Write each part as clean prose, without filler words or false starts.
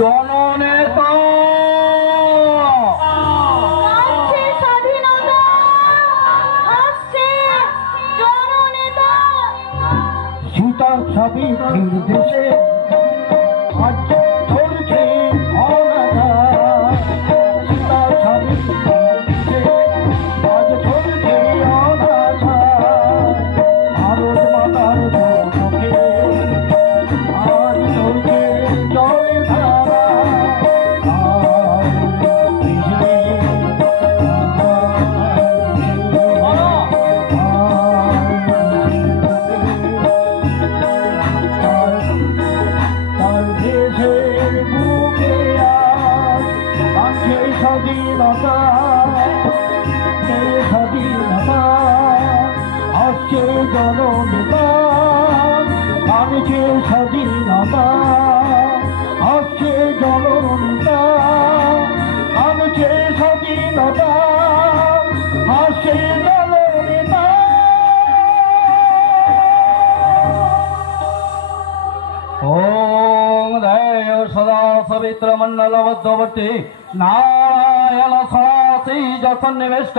জননেতা আসছে স্বাধীনতা, আসছে জননেতা। সীতা সাবিত্রীর দেশে আজ চলছে অনাচার। সীতা সাবিত্রীর দেশে আজ চলছে অনাচার। ভারত মাতার চোখে আজ চলছে জলের ধারা। তার দেশের বুকে আজ আছে স্বাধীনতা, স্বাধীনতা আসছে জননেতা, আনছে স্বাধীনতা, আসছে জননেতা, আনছে স্বাধীনতা, আসছে জননেতা। ओम दय सदा सवित्र मंडल मध्यवर्ती नारायण सदासी जसन्निविष्ट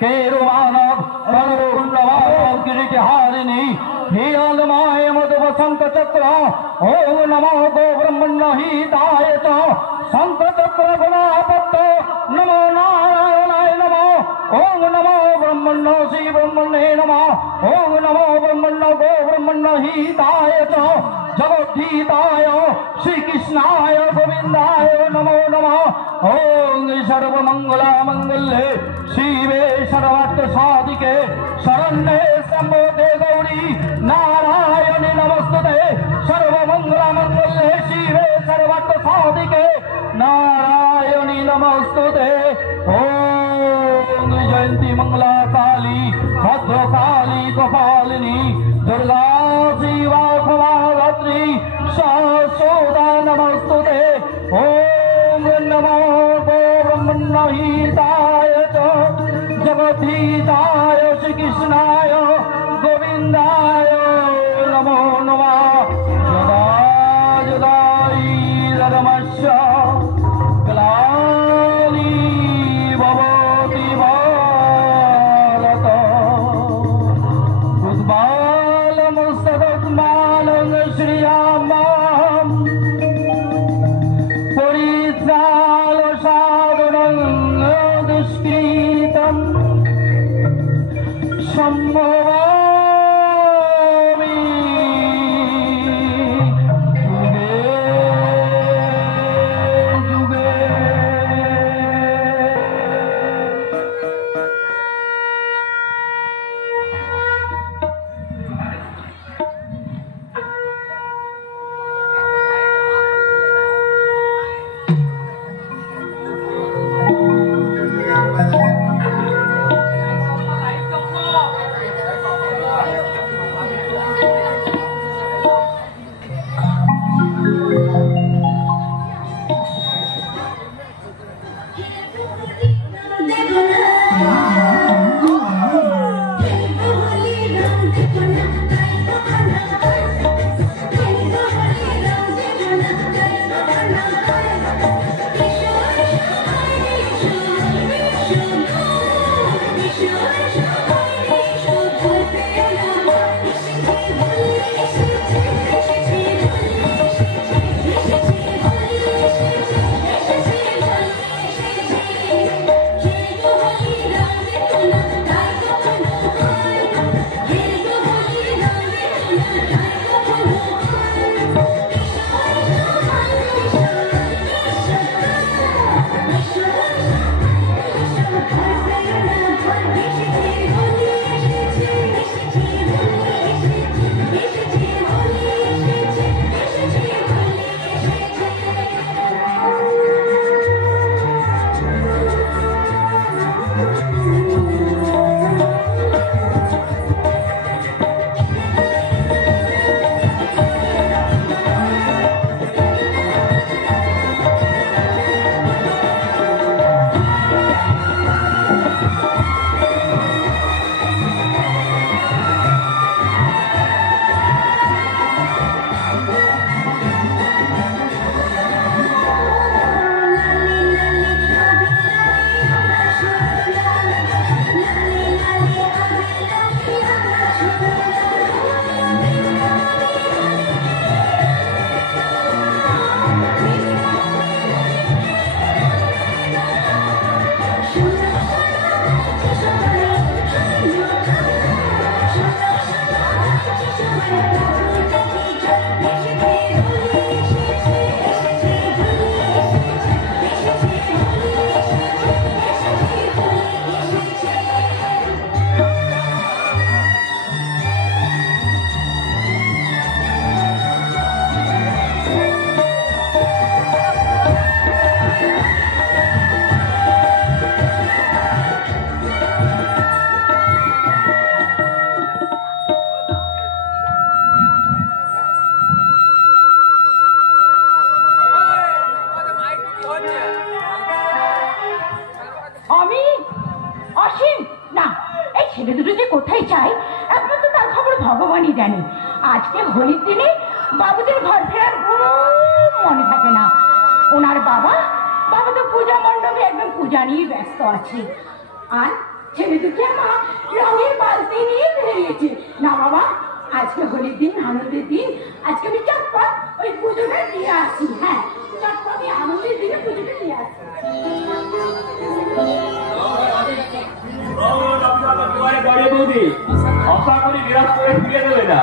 केरुमानव रणकुंडवाम किरीटिहारिणी हिरण्मय मधुव शंख चक्र ओम नमो गो ब्रह्मण्य हिताय च शंख चक्र गुणापत्त नमो नारायणाय नमो ओम नमो ब्रह्मण्य श्री ब्रह्मण्ये नमः ओम नमो ब्रह्मण्य गो ब्रह्मण्य हिताय च जगद्धिताय श्रीकृष्णाय गोविन्दाय नमो नमः ओम सर्वमंगलामंगल्ये शिवे सर्वार्थ साधिके शरण्ये त्र्यंबके गौरी नारायणी नमस्तुते सर्वमंगलामंगल्ये शिवे सर्वार्थ साधिके नारायणी नमस्तुते ओम जयंती मंगला काली भद्रकाली कपालिनी दुर्गा शिवा क्षमाधात्री शाश्वता नमस्तुते ओम नमो गो ब्रह्मण्यहिताय च जगद्धिताय श्रीकृष्णाय गोविन्दाय नमो नमः यदा यदा हि धर्मस्य ग्लानिर्भवति भारत उद्बालमुस्तदग्मानं श्रियामां परित्रालसादनं दुष्कृतं सम्भवामि जुगे जुगे। কোথায় যায় একমাত্র তার খবর ভগবানই জানে। আজকে হোলির দিনে বাবুদের ঘর ফেরার কোনো মনে থাকে না। ওনার বাবা তো পূজা মণ্ডপে একদম পূজা নিয়ে ব্যস্ত আছে। আর ছেলে দুটো মা রঙের বালতি নিয়ে বেরিয়েছে। না বাবা, আজকে হোলির দিন, আনন্দের দিন, আজকে আমি চটপট ওই পুজোটা দিয়ে আসি। হ্যাঁ, চটপট আনন্দের দিনে পুজোটা দিয়ে আসি। বৌদি আশা করি বিরাট করে ফিরে দেবে না।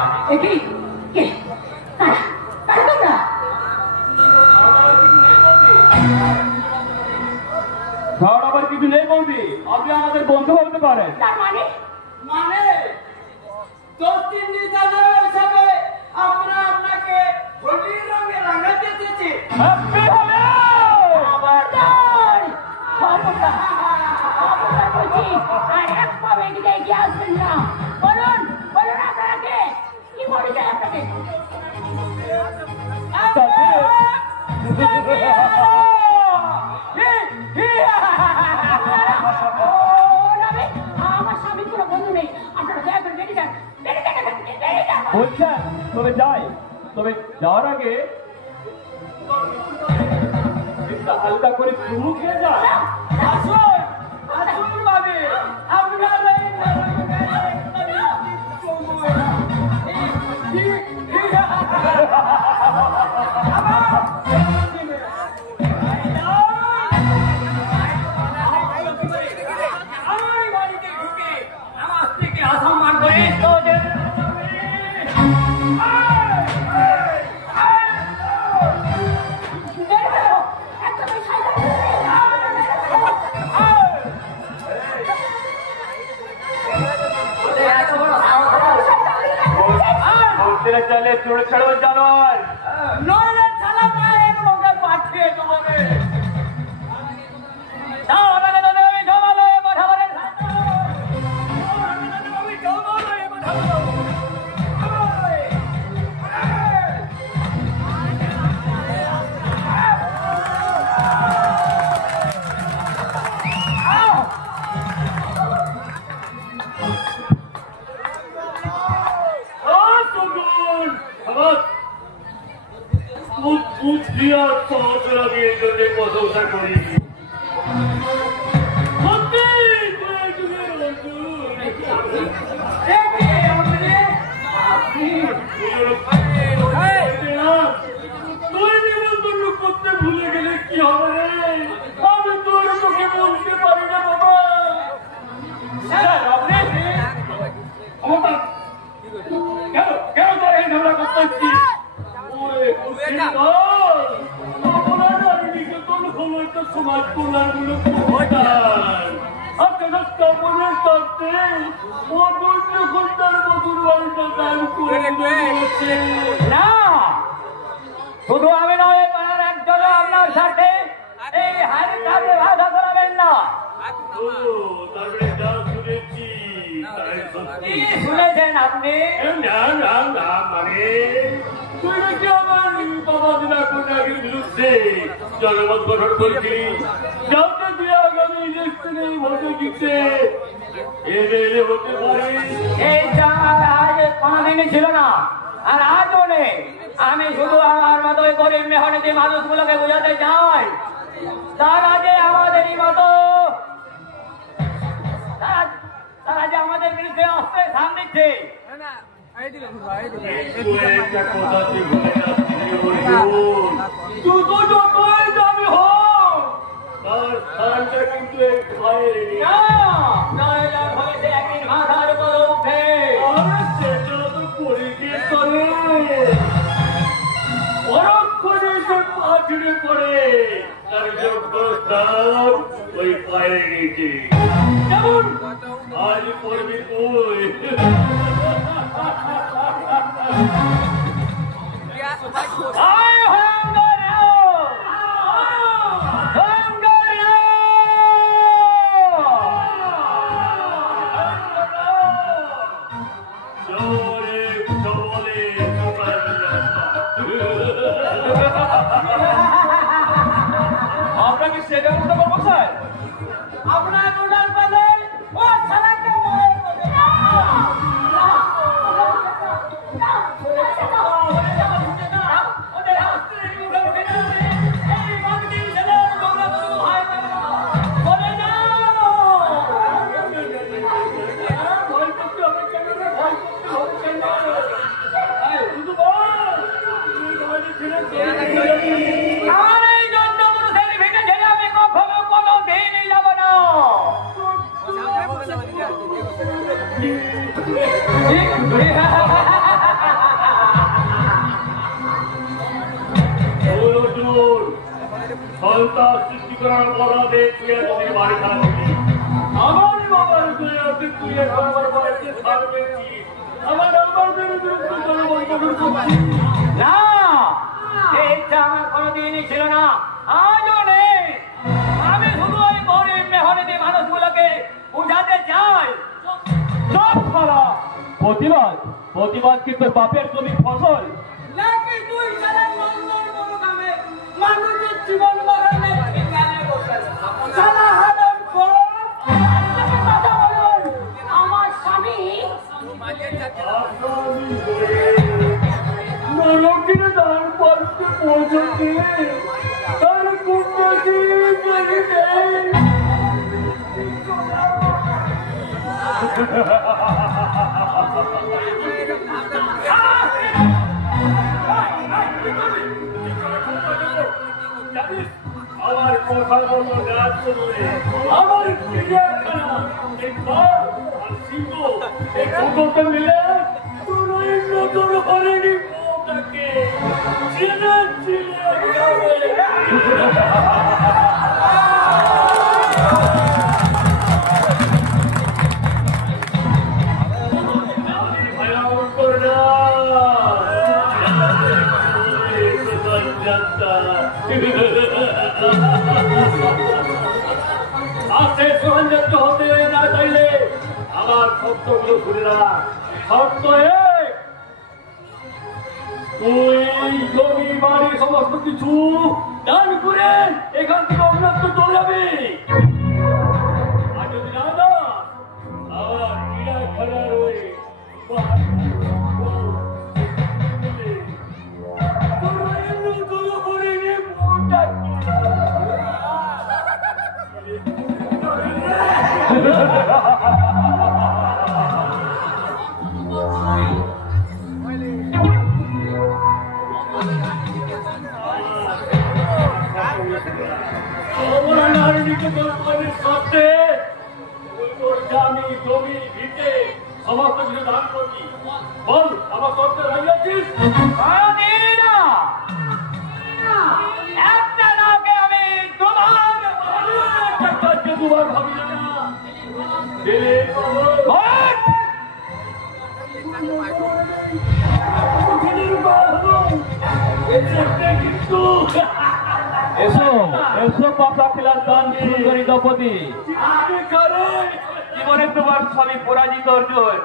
আবার কিছু নেই বৌদি, আপনি আমাদের বন্ধু হতে পারেন। তার মানে মানে 10 দিন হিসাবে আমরা আপনাকে হোলির রঙে রাঙাতে এসেছি। হ্যাপি হোলি! খবরদার! খবরদার! খবরদার বলছি, আর এক পা এগিয়ে এগিয়ে আসবেন না। বলুন আপনারা কে? কি পরিচয় আপনাকে? আমার স্বামী কোনো বন্ধু নেই, আপনারা দয়া করে বেরিয়ে যান। বলছেন তবে যাই, তবে যাওয়ার আগে হালকা করে চুমু খেয়ে যান। আসুন আসুন ভাবি, আপনার অসম্মান করে चले चुड़ चढ़ो जानवर नौले चला एक मगर पाठे तुम्हारे ना लगे तो नहीं जमा लो ये बढ़ावरे अभी जमा लो ये बढ़ावरे প্রশংসা করি করতে ভুলে গেলে কি হবে রে? আমি তোর তোকে বলতে পারি না বাবা। কেন তোর এই ঝগড়া করতে সমাজ কল্যাণমূলক না শুধু আমি নয়, পাড়ার একজন আপনার সাথে এই হারি কাজে বাধা করাবেন না। কি শুনেছেন আপনি? না না না, মানে তুই নাকি আমার বাবা দিনা কোটাকের বিরুদ্ধে জনমত গঠন করেছিলি, যাতে দিয়ে আগামী ইলেকশনে ভোটে জিততে এলে হতে পারে। এই আজ কোনোদিনই ছিল না, আর আজও নেই। আমি শুধু আমার মতো গরিব মেহনতি মানুষগুলোকে বোঝাতে চাই, তারা যে আমাদেরই মতো, তারা যে আমাদের বিরুদ্ধে অস্ত্রে সান দিচ্ছে। যতই দামি হোক তার স্থানটা কিন্তু একদিন মাথার উপর উঠে সেটা তো পরিচয় করে পরক্ষণে সে পা ছিঁড়ে পড়ে, তার যোগ্য স্থান ওই পায়ের নিচে। যেমন আজ পড়বি তুই। আপনাকে সেটা করতে পারবো স্যার? আপনার রোডার পালে ও ছাড়াকে খবর সন্তান সৃষ্টি করার অপরাধে তুই এতদিন বাড়ি থাকবি। আমার বাবার দুনিয়াতে তুই একবার বাড়িতে থাকবে কি? আমার বিরুদ্ধে জনগণ গঠন করছিস না, এই ইচ্ছা আমার কোনোদিনই ছিল না, আজও নেই। আমি শুধু ওই গরিব মেহনতি মানুষগুলোকে বুঝাতে চাই। প্রতিবাদ প্রতিবাদ কিন্তু বাপের জমি ফসল নাকি তুই সারা মঙ্গল মনোকামে মানুষের জীবন মরণে ঠিকানে বসে সারা হারাম খোর। কথা বলুন, আমার স্বামী নরকের দান করতে পৌঁছতে তার কুণ্ডি চলে যায়। আমার কথা বলো গাছ করলে আমার চিড়িয়াখানা এই বাঘ আর সিংহ এই দুটোতে মিলে তোর ওই নতুন হরিণী বউটাকে চিনে চিনে খাবে। ভয়ঙ্কর করে আস্তে সরঞ্জাত হতে না চাইলে আমার শব্দগুলো শুনে না। শর্ত এক, তুই জমি বাড়ি সমস্ত কিছু দান করে এখান থেকে অন্যত্র চলে যাবে। আর যদি না না আমার চিড়িয়াখানা রয়ে জমি ভিটে সমস্ত কিছু দান করছি। বল আমার শর্তে রাজি আছিস? একটা নাকে আমি দুবার ভাবি না কিন্তু এসো এসো পাপা খেলার গান সুন্দরী দপতি। জীবনে তোমার স্বামী পরাজিত অর্জুন।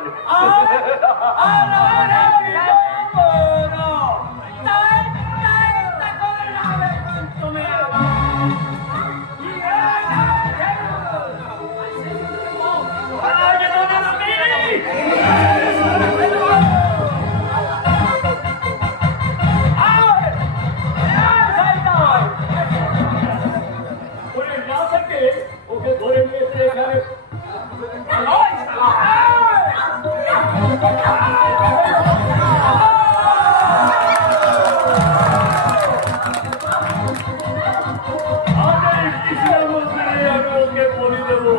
ওকে ধরে নিয়ে এসে এখানে আমি ওকে বলি দেবো।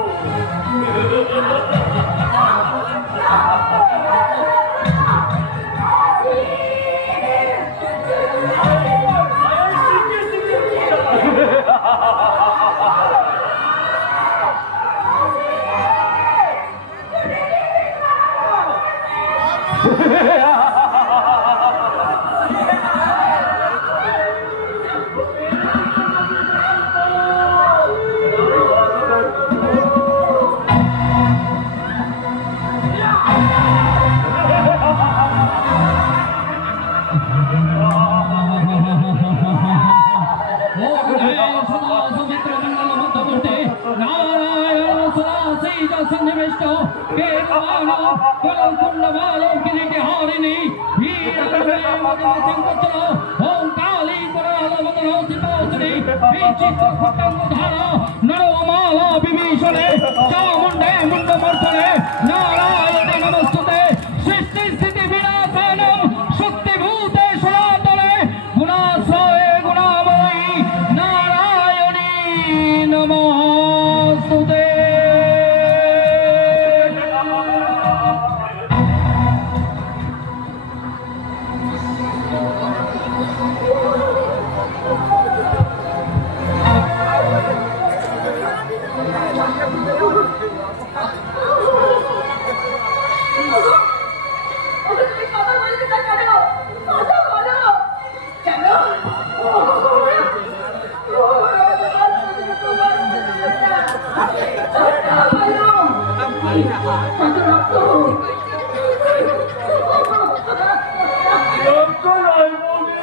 রক্ত নয় বৌদি,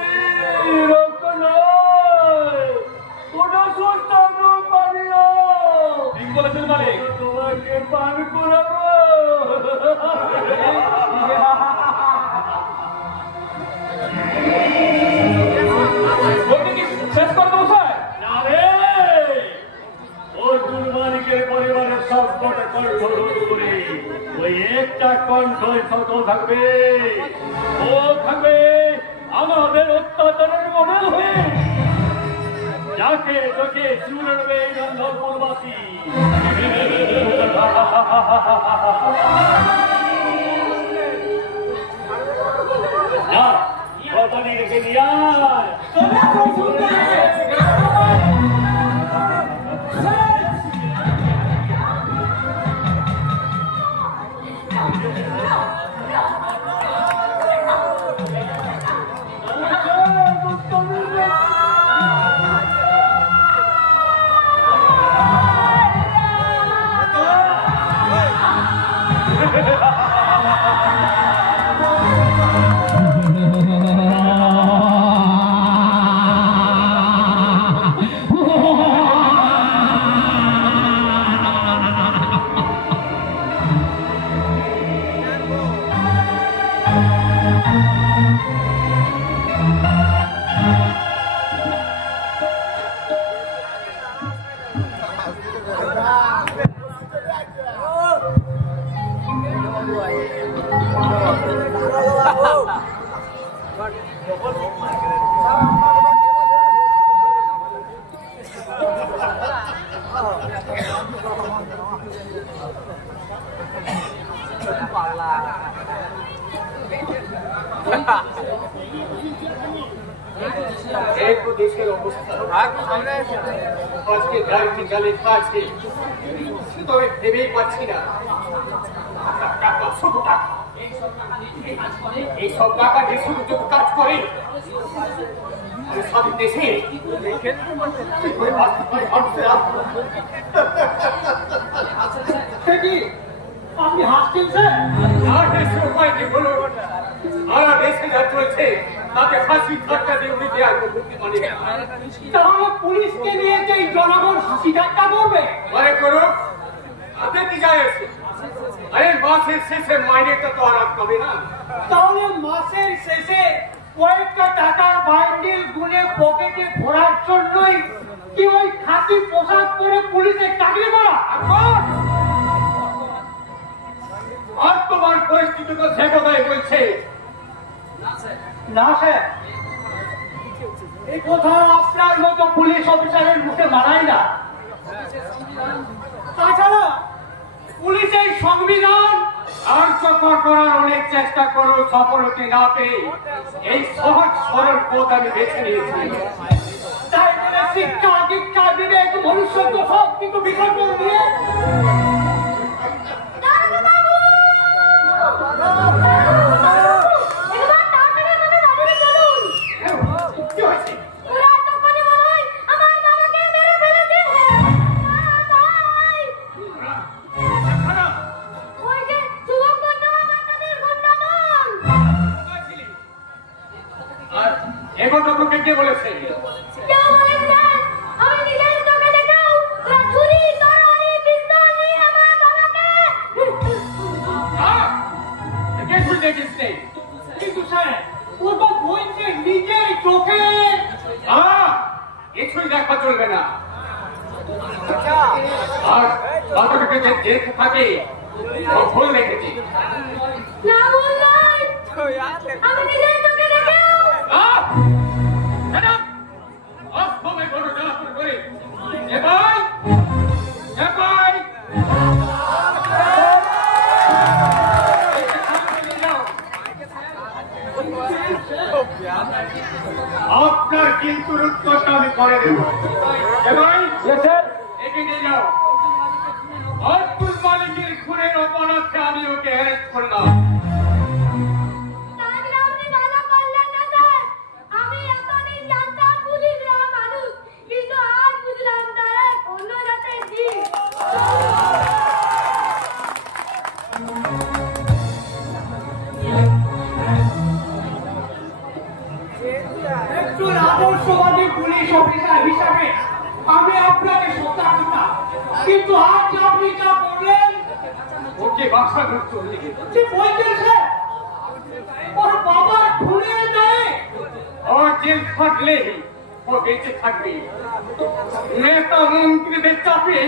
রক্ত নয়, ওটা সুস্থান পানীয়। ঠিক বলেছেন মালিক। তোমাকে পান করাবো। শেষ করে দেবো স্যার। না রে, অর্জুন মালিকের পরিবারের সব কটা কন্ট্রোল করে ওই একটা কন্ট্রোল সকল থাকবে। ও থাকবে আমাদের অত্যাচারের মডেল হয়ে, যাকে তোকে চুরে নেবে এই নন্দনপুরবাসী। যা, রতনী রেখে নিয়ে আয়। দেশের অবস্থা আজকে গাড়িটি গালে খাচ্ছে, তবে ভেবেই পাচ্ছি না টাকা, শুধু টাকা। এইসব টাকা দিয়ে শুধু যদি কাজ করে স্বাধীন দেশে আপনি হাসছেন স্যার? আর দেশের উপায় কি বলুন? সারা দেশে যা চলছে তাকে ফাঁসি ঠাট্টা দিয়ে উনি দেওয়ার মুক্তি মানে তাহলে পুলিশকে নিয়ে যে জনগণ হাসি ঠাট্টা করবে? মনে করো তাতে কি যায় আছে? আরে মাসের শেষে মাইনেটা তো আর পাবে না। তাহলে মাসের শেষে কয়েকটা টাকার বান্ডিল গুনে পকেটে ভরার জন্যই কি ওই খাকি পোশাক পরে পুলিশের চাকরি করা? আর তোমার পরিস্থিতি তো সে কথাই বলছে। না স্যার, এই কথা আপনার মতো পুলিশ অফিসারের মুখে মানায় না। তাছাড়া পুলিশের সংবিধান কার্যকর করার অনেক চেষ্টা করো, সফলতা না পেয়ে এই সহজ সরল পথ আমি বেছে নিয়েছি। তাই বলে শিক্ষা দীক্ষা বিবেক মনুষ্যত্ব সব কিন্তু বিসর্জন দিয়ে কি হয়েছে? আর এগোটা তোকে কে বলেছে? কিছুই দেখিস নেই। কিন্তু স্যার, ও তো বলছে নিজের চোখে। কিছুই দেখা চলবে না। আর বাচ্চাটাকে যে দেখতে থাকে ও ভুল দেখেছি। আপনার কিন্তু উত্তরটা আমি করে দেব। একে নিয়ে যাও। অদ্ভুত মালিকের খুনের অপরাধে আমি ওকে অ্যারেস্ট করলাম। অফিসার হিসাবে আমি আপনাকে শ্রদ্ধা করতাম, কিন্তু আজ আপনি যা বললেন ওকে বাসা করতে কি বলছেন স্যার? ওর বাবা খুলে দেয়। ও জেল খাটলে ও বেঁচে থাকবে। নেতা মন্ত্রীদের চাপে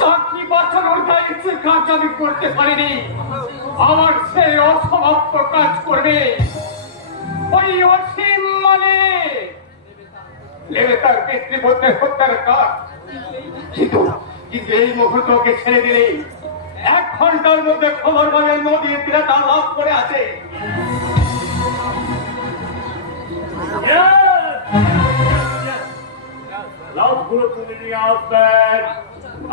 চাকরি বাঁচানোর দায়িত্বে কাজ আমি করতে পারিনি। আমার সে অসমাপ্ত কাজ করবে ওই অসীম লেবে তার পিতৃপুত্রের হত্যার কাজ। কিন্তু এই মুহূর্তে ওকে ছেড়ে দিলেই 1 ঘন্টার মধ্যে খবর পাবে নদীর তীরে তার লাভ করে আছে। লাভগুলো তুলে নিয়ে আসবেন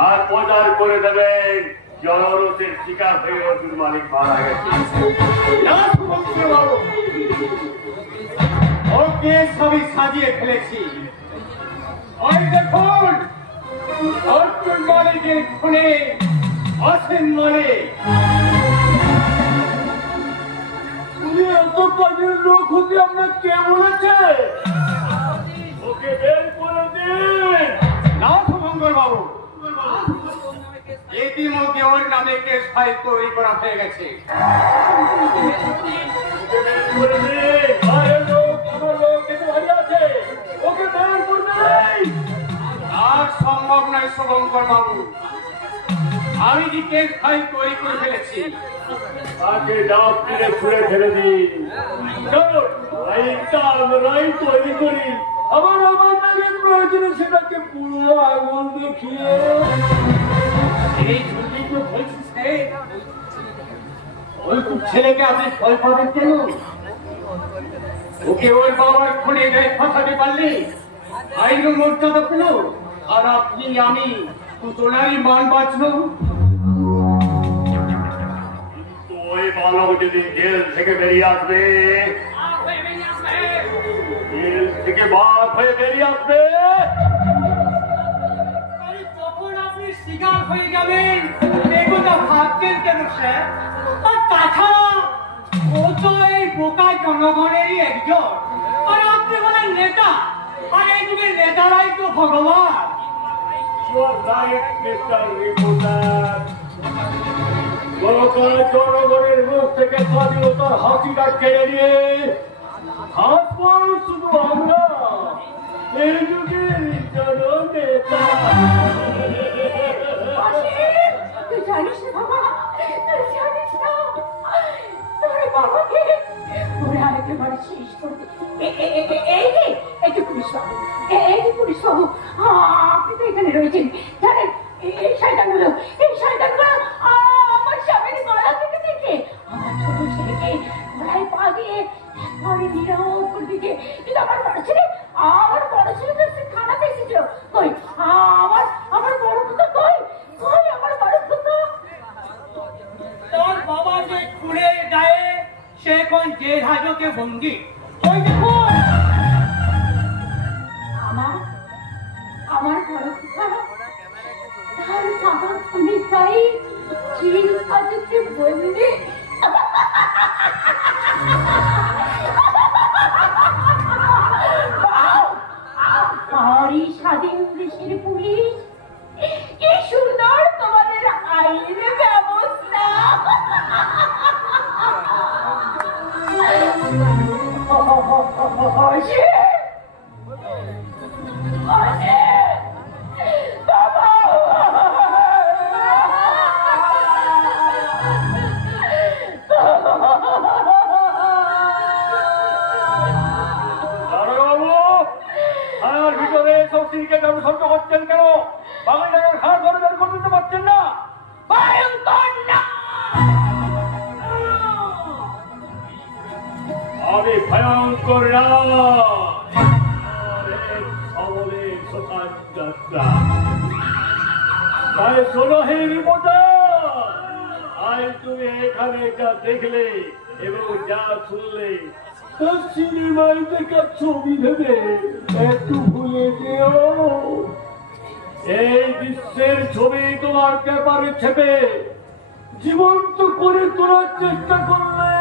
আর প্রচার করে দেবেন জলরসের শিকার হয়ে অর্জুন মালিক মারা গেছে। ওকে সবই সাজিয়ে ফেলেছি। ওই দেখুন অর্জুন মালিকের খুনে অসীম মালিক। তুমি এত কাজের লোক হতে আমরা কে বলেছে? ওকে বের করে দিন। না শুভঙ্কর বাবু, ইতিমধ্যে ওর নামে কেস ফাইল তৈরি করা হয়ে গেছে। ওকে বের করে দিন। আরে লোক, আমার লোক এতে ভারী আছে, ওকে বের করে দিন। আর সম্ভব নয় শুভঙ্কর বাবু, আমি যে কেস ফাইল তৈরি করে ফেলেছি। তাকে ডাব কিনে ছুঁড়ে ফেলে দিন। কারণ আইনটা আমরাই তৈরি করি, আবার আমাদের প্রয়োজনে সেটাকে পুরো আঙুল দেখিয়ে এই ছুটি তো বলছিস রে, ওই ছেলেকে আপনি ভয় পাবেন কেন? ওকে ওর বাবার খুনে গায়ে ফাঁসাতে পারলে আইন মর্যাদা পেল, আর আপনি আমি দুজনারই মান বাঁচলো। ওই বালক যদি জেল থেকে বেরিয়ে আসবে, জেল থেকে বাদ হয়ে বেরিয়ে আসবে, তখন আপনি শিকার হয়ে যাবেন এগুলো ভাবছেন কেন স্যার? আর তাছাড়া ও তো এই বোকা জনগণেরই একজন, আর আপনি বলেন নেতা, আর এই যুগের নেতারাই তো ভগবান। Your right, Mr. Reporter. গতকাল জনগণের মুখ থেকে স্বাধীনতার হাসিটা কেড়ে নিয়ে হাসপাতাল শুধু আমরা এই যুগের জননেতা। তুই জানিস না বাবা, তুই জানিস না তোর বাবাকে তোরে আরেকবার শেষ করতে। এই যে পুলিশ বাবু, এই যে পুলিশ বাবু, আপনি তো এখানে রয়েছেন। জানেন এই শয়তানগুলো আমার স্বামীর গলা থেকে দেখে আমার ছোট ছেলেকে গলায় পা দিয়ে একবারে নিরাপদ করে দিকে। কিন্তু আমার বড় ছেলে তো থানাতে এসেছিল। কই আমার বড় কথা, কই আমার বড় কথা? তোর বাবা যে খুঁড়ে গায়ে সে এখন জেল হাজতে বন্দি। ওই দেখুন আমার বড় কথা তার বাবা খুনি গায়ে জেল হাজতে বন্দি। আর এই স্বাধীন দেশের পুলিশ কি সুন্দর তোমাদের আইন ব্যবস্থা। করছেন কেন? বাঙালির হাত ধরে বের করে দিতে পারছেন না? আমি ভয়ঙ্কর না, তাই শোনো হে রিপোর্টার, আজ তুমি এখানে যা দেখলে এবং যা শুনলে তা সিনেমায় দেখা ছবি ভেবে একটু ভুলে যেও। এই দৃশ্যের ছবি তোমার পেপারে ছেপে জীবন্ত করে তোলার চেষ্টা করলে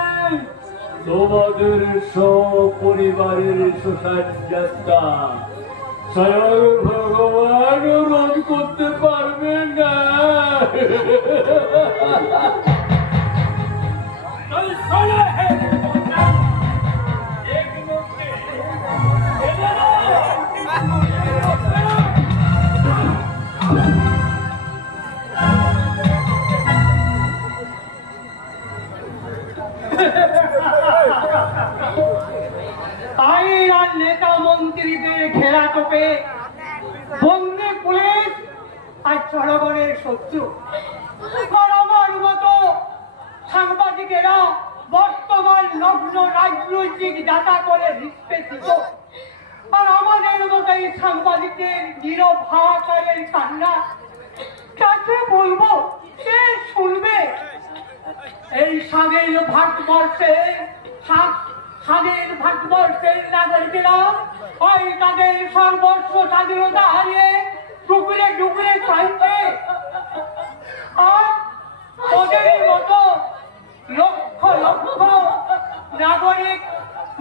তোমাদের সপরিবারের শ্মশান যাত্রা স্বয়ং ভগবান রোধ করতে পারবে না। আইন আর নেতা মন্ত্রীদের ঘেরা তোপে বন্দি পুলিশ আর জনগণের শত্রু। আর আমার মতো সাংবাদিকেরা বর্তমান লগ্ন রাজনৈতিক ডাটা করে নিষ্পেষিত। আর আমাদের মতো এই সাংবাদিকদের নীরব হাহাকারের কান্না কাকে বলবো, কে শুনবে? এই স্বাধীন ভারতবর্ষের নাগরিকেরা হয় তাদের সর্বস্ব স্বাধীনতা হারিয়ে টুকরে টুকরে চাইছে, আর ওদের মতো লক্ষ লক্ষ নাগরিক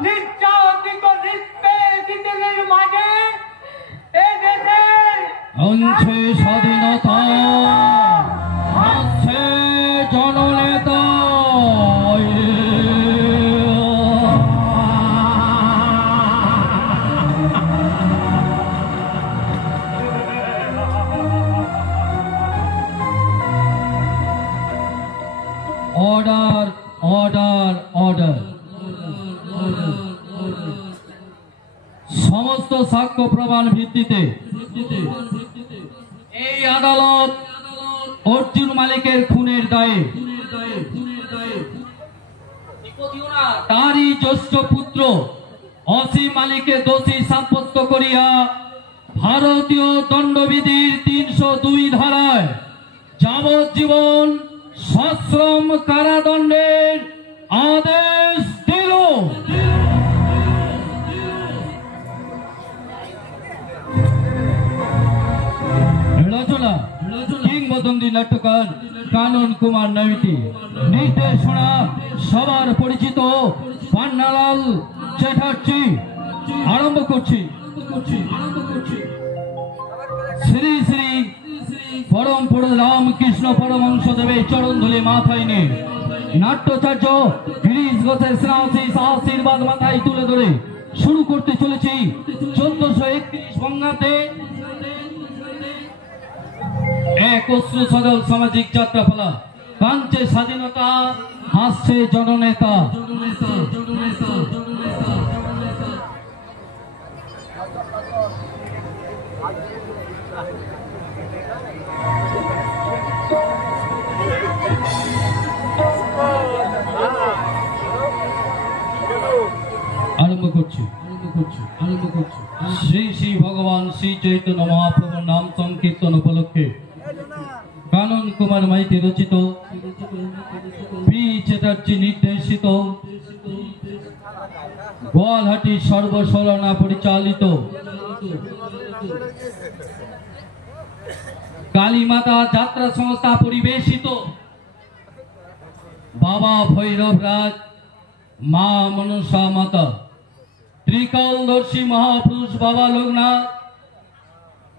নির্যাতিত নিষ্পেষিতদের মাঝে এ দেশের আনছে স্বাধীনতা, আসছে জননেতা। Order, order, order. সমস্ত সাক্ষ্য প্রমাণ ভিত্তিতে এই আদালত অর্জুন মালিকের খুনের দায়ে তারই জ্যেষ্ঠ পুত্র অসীম মালিককে দোষী সাব্যস্ত করিয়া ভারতীয় দণ্ডবিধির 302 ধারায় যাবজ্জীবন সশ্রম কারাদণ্ডের আদেশ দিল। রচনা কিংবদন্তি নাট্যকার কানন কুমার নৈতি, নির্দেশনা সবার পরিচিত পান্নালাল চ্যাটার্জি। আরম্ভ করছি। শ্রী শ্রী পরম পুরো রামকৃষ্ণ পরমহংস দেবের চরণ ধুলি মাথায় নিয়ে নাট্যাচার্য গিরিশ ঘোষের স্নেহাশিস আশীর্বাদ মাথায় তুলে ধরে শুরু করতে চলেছি 1431 বঙ্গাব্দে এক অশ্রু সজল সামাজিক যাত্রাপালা। কাঞ্চে স্বাধীনতা, হাসছে জননেতা। আরম্ভ করছি। শ্রী শ্রী ভগবান শ্রী চৈতন্য মহাপ্রভুর নাম সংকীর্তন উপলক্ষে কানন কুমার মাইতি রচিত, পি চ্যাটার্জি নির্দেশিত, গোয়ালহাটি সর্বসরণা পরিচালিত কালীমাতা যাত্রা সংস্থা পরিবেশিত বাবা ভৈরব রাজ, মা মনসা মাতা, ত্রিকালদর্শী মহাপুরুষ বাবা লোকনাথ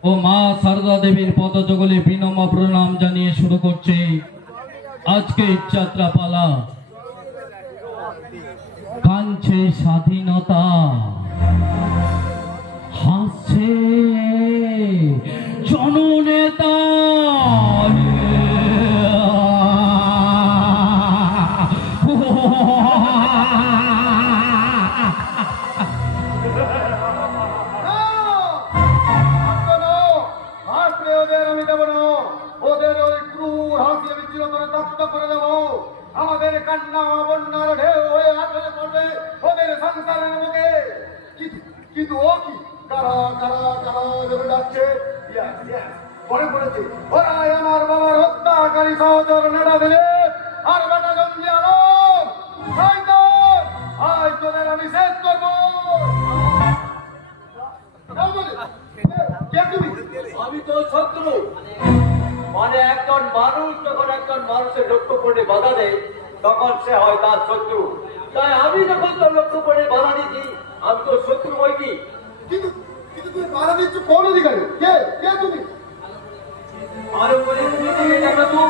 ও মা সারদা দেবীর পদযুগলে বিনম্র প্রণাম জানিয়ে শুরু করছে আজকে যাত্রাপালা। কাঞ্চে স্বাধীনতা, হাসছে জননেতা। আমাদের কান্না বন্যার ঢেউ হয়ে আসলে পড়বে ওদের সংসারের মুখে। কিন্তু ও কি কারা কারা কারা ধরে ডাকছে, মনে পড়েছে ওরাই আমার বাবার হত্যাকারী সহচর নেড়া দিলে। আর বেটা গঞ্জি আলম, আজ তোদের আমি শেষ করবো। আমি তো শত্রু। মানে একজন মানুষ যখন একজন মানুষের লক্ষ্য করে বাধা দেয় তখন সে হয় তার শত্রু। তাই আমি যখন তোর লক্ষ্য করে বাধা দিচ্ছি, আমি তোর শত্রু বই কি? কিন্তু কিন্তু তুমি বাধা দিচ্ছ কোন অধিকারে? কে কে তুমি? আরো বলে তুমি দেখে দেখো তো,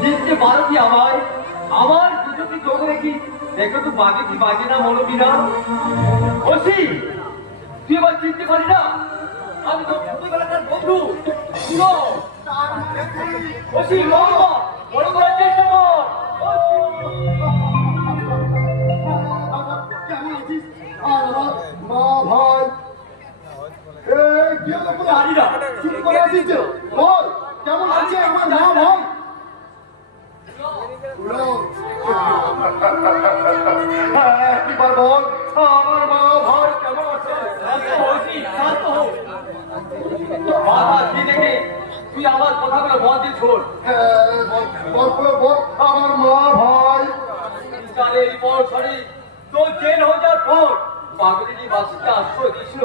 জিততে পারো কি আমার দুটোকে চোখ রেখি দেখো তো বাগে কি বাজে না মনোবি না। ওসি তুই এবার চিনতে পারি না, আমি তো ছোটবেলাকার বন্ধু। শুনো ওসি, বড় করার চেষ্টা কর। কেমন আছিস? আর আমার মা ভাই কি হলো? জানি না। চুপ করে আছিস যে? বল কেমন আছে আমার মা ভাই? একবার বল আমার মা ভাই কেমন আছে? ওসি শান্ত হও। বাবা কি দেখে তুই আমার কথাগুলো মন দিয়ে শোন। বল আমার মা ভাই। বিচারের পর সরি তোর জেল হয়ে যাওয়ার পর বাগদিনী বাসীকে আশ্রয় দিয়েছিল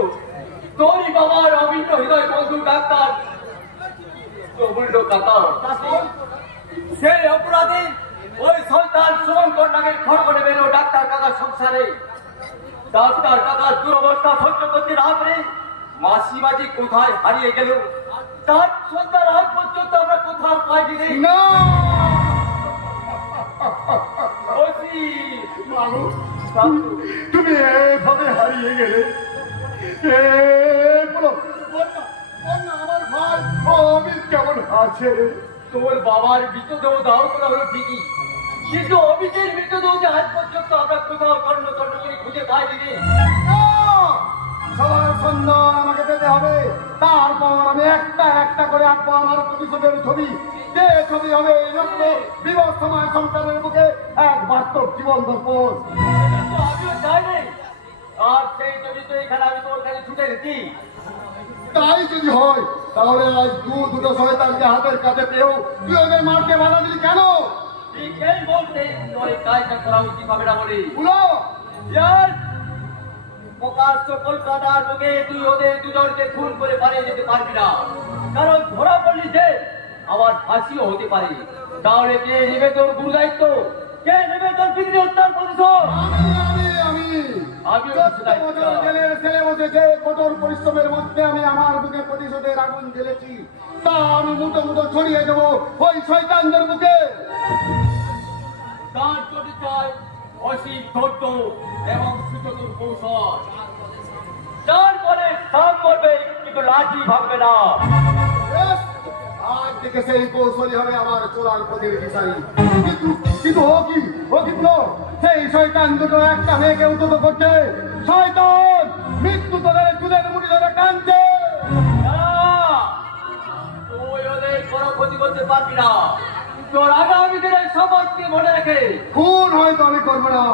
তোরই বাবার অভিন্ন হৃদয় বন্ধু ডাক্তার প্রবীণ কাকা। সেই অপরাধী ওই সন্তান সুমন কন্যাকে ঘর করে বেরো ডাক্তার কাকার সংসারে। ডাক্তার কাকার দুরবস্থা সহ্য করতে না পারে মাসিমাজি কোথায় হারিয়ে গেল, তার সন্তান আজ পর্যন্ত আমরা কোথাও পাইনি রে। না ওসি মানুষ তুমি এভাবে হারিয়ে গেলে। বলো আমার ভাই অমিত কেমন আছে? তোর বাবার মৃতদেহ দাও করা হলো ঠিকই, কিন্তু অমিতের মৃতদেহ যে আজ পর্যন্ত আমরা কোথাও তন্ন তন্ন করে খুঁজে পাইনি রে। সবার সন্ধান আমাকে পেতে হবে, তারপর আমি একটা একটা করে আঁকবো আমার প্রতিশোধের ছবি। যে ছবি হবে এই লক্ষ্য বিবর্তমান সংসারের বুকে এক বাস্তব জীবন দর্পণ। কিন্তু আমিও চাই নাই, আর সেই ছবি তো এখানে আমি তোর কাছে ছুটে গেছি। তাই যদি হয় তাহলে আজ দুটো শয়তানকে হাতের কাছে পেয়েও তুই ওদের মারতে বাধা দিলি কেন? ঠিক এই বলতে তোর এই কাজটা করা উচিত হবে না বলে। বলো ইয়ার প্রকাশ্য কলকাতার বুকে তুই ওদের দুজনকে খুন করে পালিয়ে যেতে পারবি না, কারণ ধরা পড়লি যে আমার ফাঁসিও হতে পারে। তাহলে কে নেবে তোর গুরু দায়িত্ব? কে নেবে তোর পিতৃ হত্যার প্রতিশোধ? আমি 14 বছর জেলের ছেলে বসেছে, কঠোর পরিশ্রমের মধ্যে আমি আমার বুকে প্রতিশোধের আগুন জ্বেলেছি। তা আমি মুঠো মুঠো ছড়িয়ে দেবো ওই শয়তানদের বুকে। তার চটি চাই অসীম ধৈর্য এবং সুচতুর কৌশল। তারপরে সাম করবে কিন্তু লাঠি ভাববে না। বেশ, আজ থেকে সেই কৌশলী হবে আমার চোরার পথের দিশারি। কিন্তু ও কিন্তু সেই শয়তান দুটো একটা মেয়েকে উদ্যত করছে। শয়তান মৃত্যু তোদের চুলের মুড়ি ধরে কাঁদছে। তুই ওদের কোনো ক্ষতি করতে পারবি না। তোর আগামী দিনের শপথকে মনে রেখে খুন হয়তো আমি করবো না,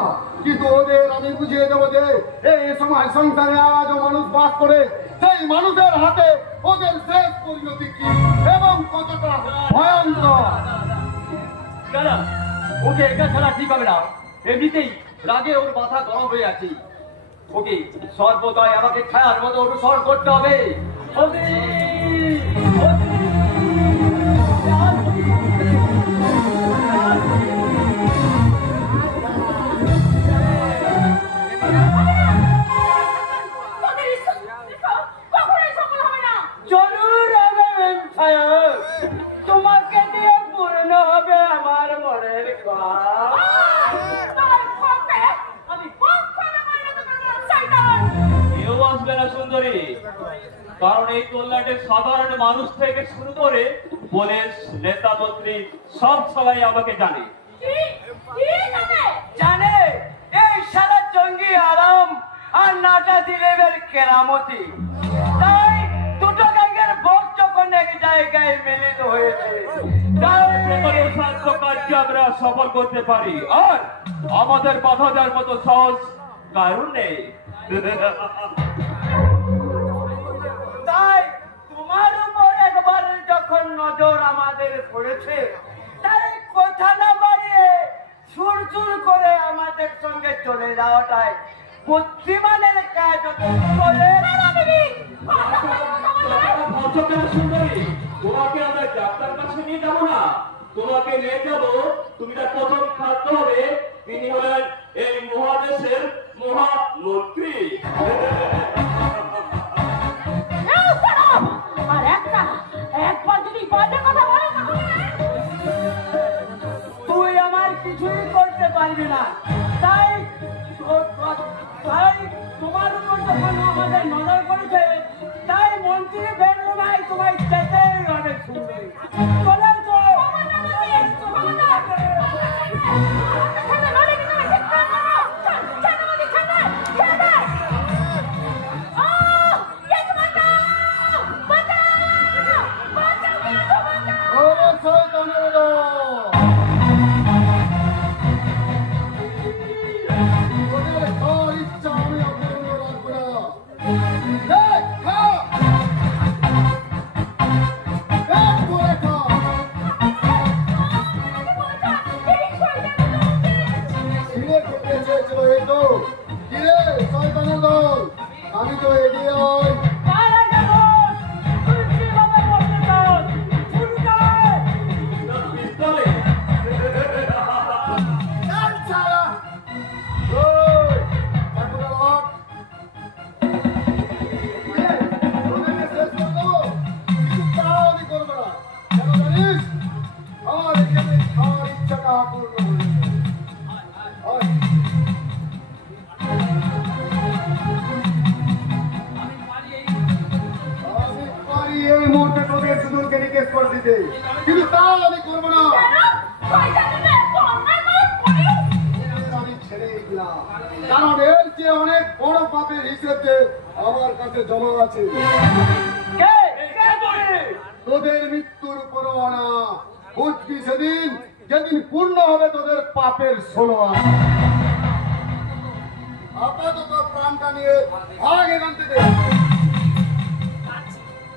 কিন্তু ওদের আমি বুঝিয়ে দেবো যে এই সময় সংসারে আজও মানুষ বাস করে। সেই মানুষের হাতে ওদের শেষ পরিণতি কি এবং কতটা ভয়ঙ্কর। দাদা ওকে একা ছাড়া ঠিক হবে না, এমনিতেই রাগে ওর মাথা গরম হয়ে আছে। ওকে সর্বদাই আমাকে ছায়ার মতো অনুসরণ করতে হবে। তোমাকে দিয়ে পূর্ণ হবে আমার মনের কেউ আসবে না সুন্দরী, কারণ এই কল্যাণের সাধারণ মানুষ থেকে শুরু করে পুলিশ নেতা মন্ত্রী সব সবাই আমাকে জানে। জানে এই সারা জঙ্গি আরাম আর নাটা দিলেবের কেরামতি। তাই দুটো গ্যাংয়ের ভোট যখন এক জায়গায় মিলিত হয়েছে, কাজকে আমরা সফল করতে পারি, আর আমাদের বাধা দেওয়ার মতো সহজ কারণ নেই। তাই তোমার উপর একবার যখন নজর আমাদের পড়েছে, তাই কথা না বাড়িয়ে সুর করে আমাদের সঙ্গে চলে যাওয়াটাই বুদ্ধিমানের কাজ। সুন্দরী, তোমাকে আমরা ডাক্তার কাছে নিয়ে যাবো না, তোমাকে নিয়ে যাবো তুমি প্রথম খাদ্য হবে তিনি হলেন এই মহাদেশের মহামন্ত্রী। আর একবার যদি বাজে কথা বলে তুই আমার কিছুই করতে পারবি না। তাই তোমার উপর যখন আমাদের নজর পড়েছে, তাই মন্ত্রী বেরো নাই, তোমার যেতে অনেক সুন্দর। চলে আমি তো এগিয়ে কিন্তু তাও আমি করবো না। আমি ছেড়ে দিলাম, কারণ এর যে অনেক বড় পাপের হিসেব যে আমার কাছে জমা আছে। তোদের মৃত্যুর পরোয়ানা বুঝবি সেদিন, যেদিন পূর্ণ হবে তোদের পাপের 16 আপাতত প্রাণটা নিয়ে ভাগ এখান থেকে।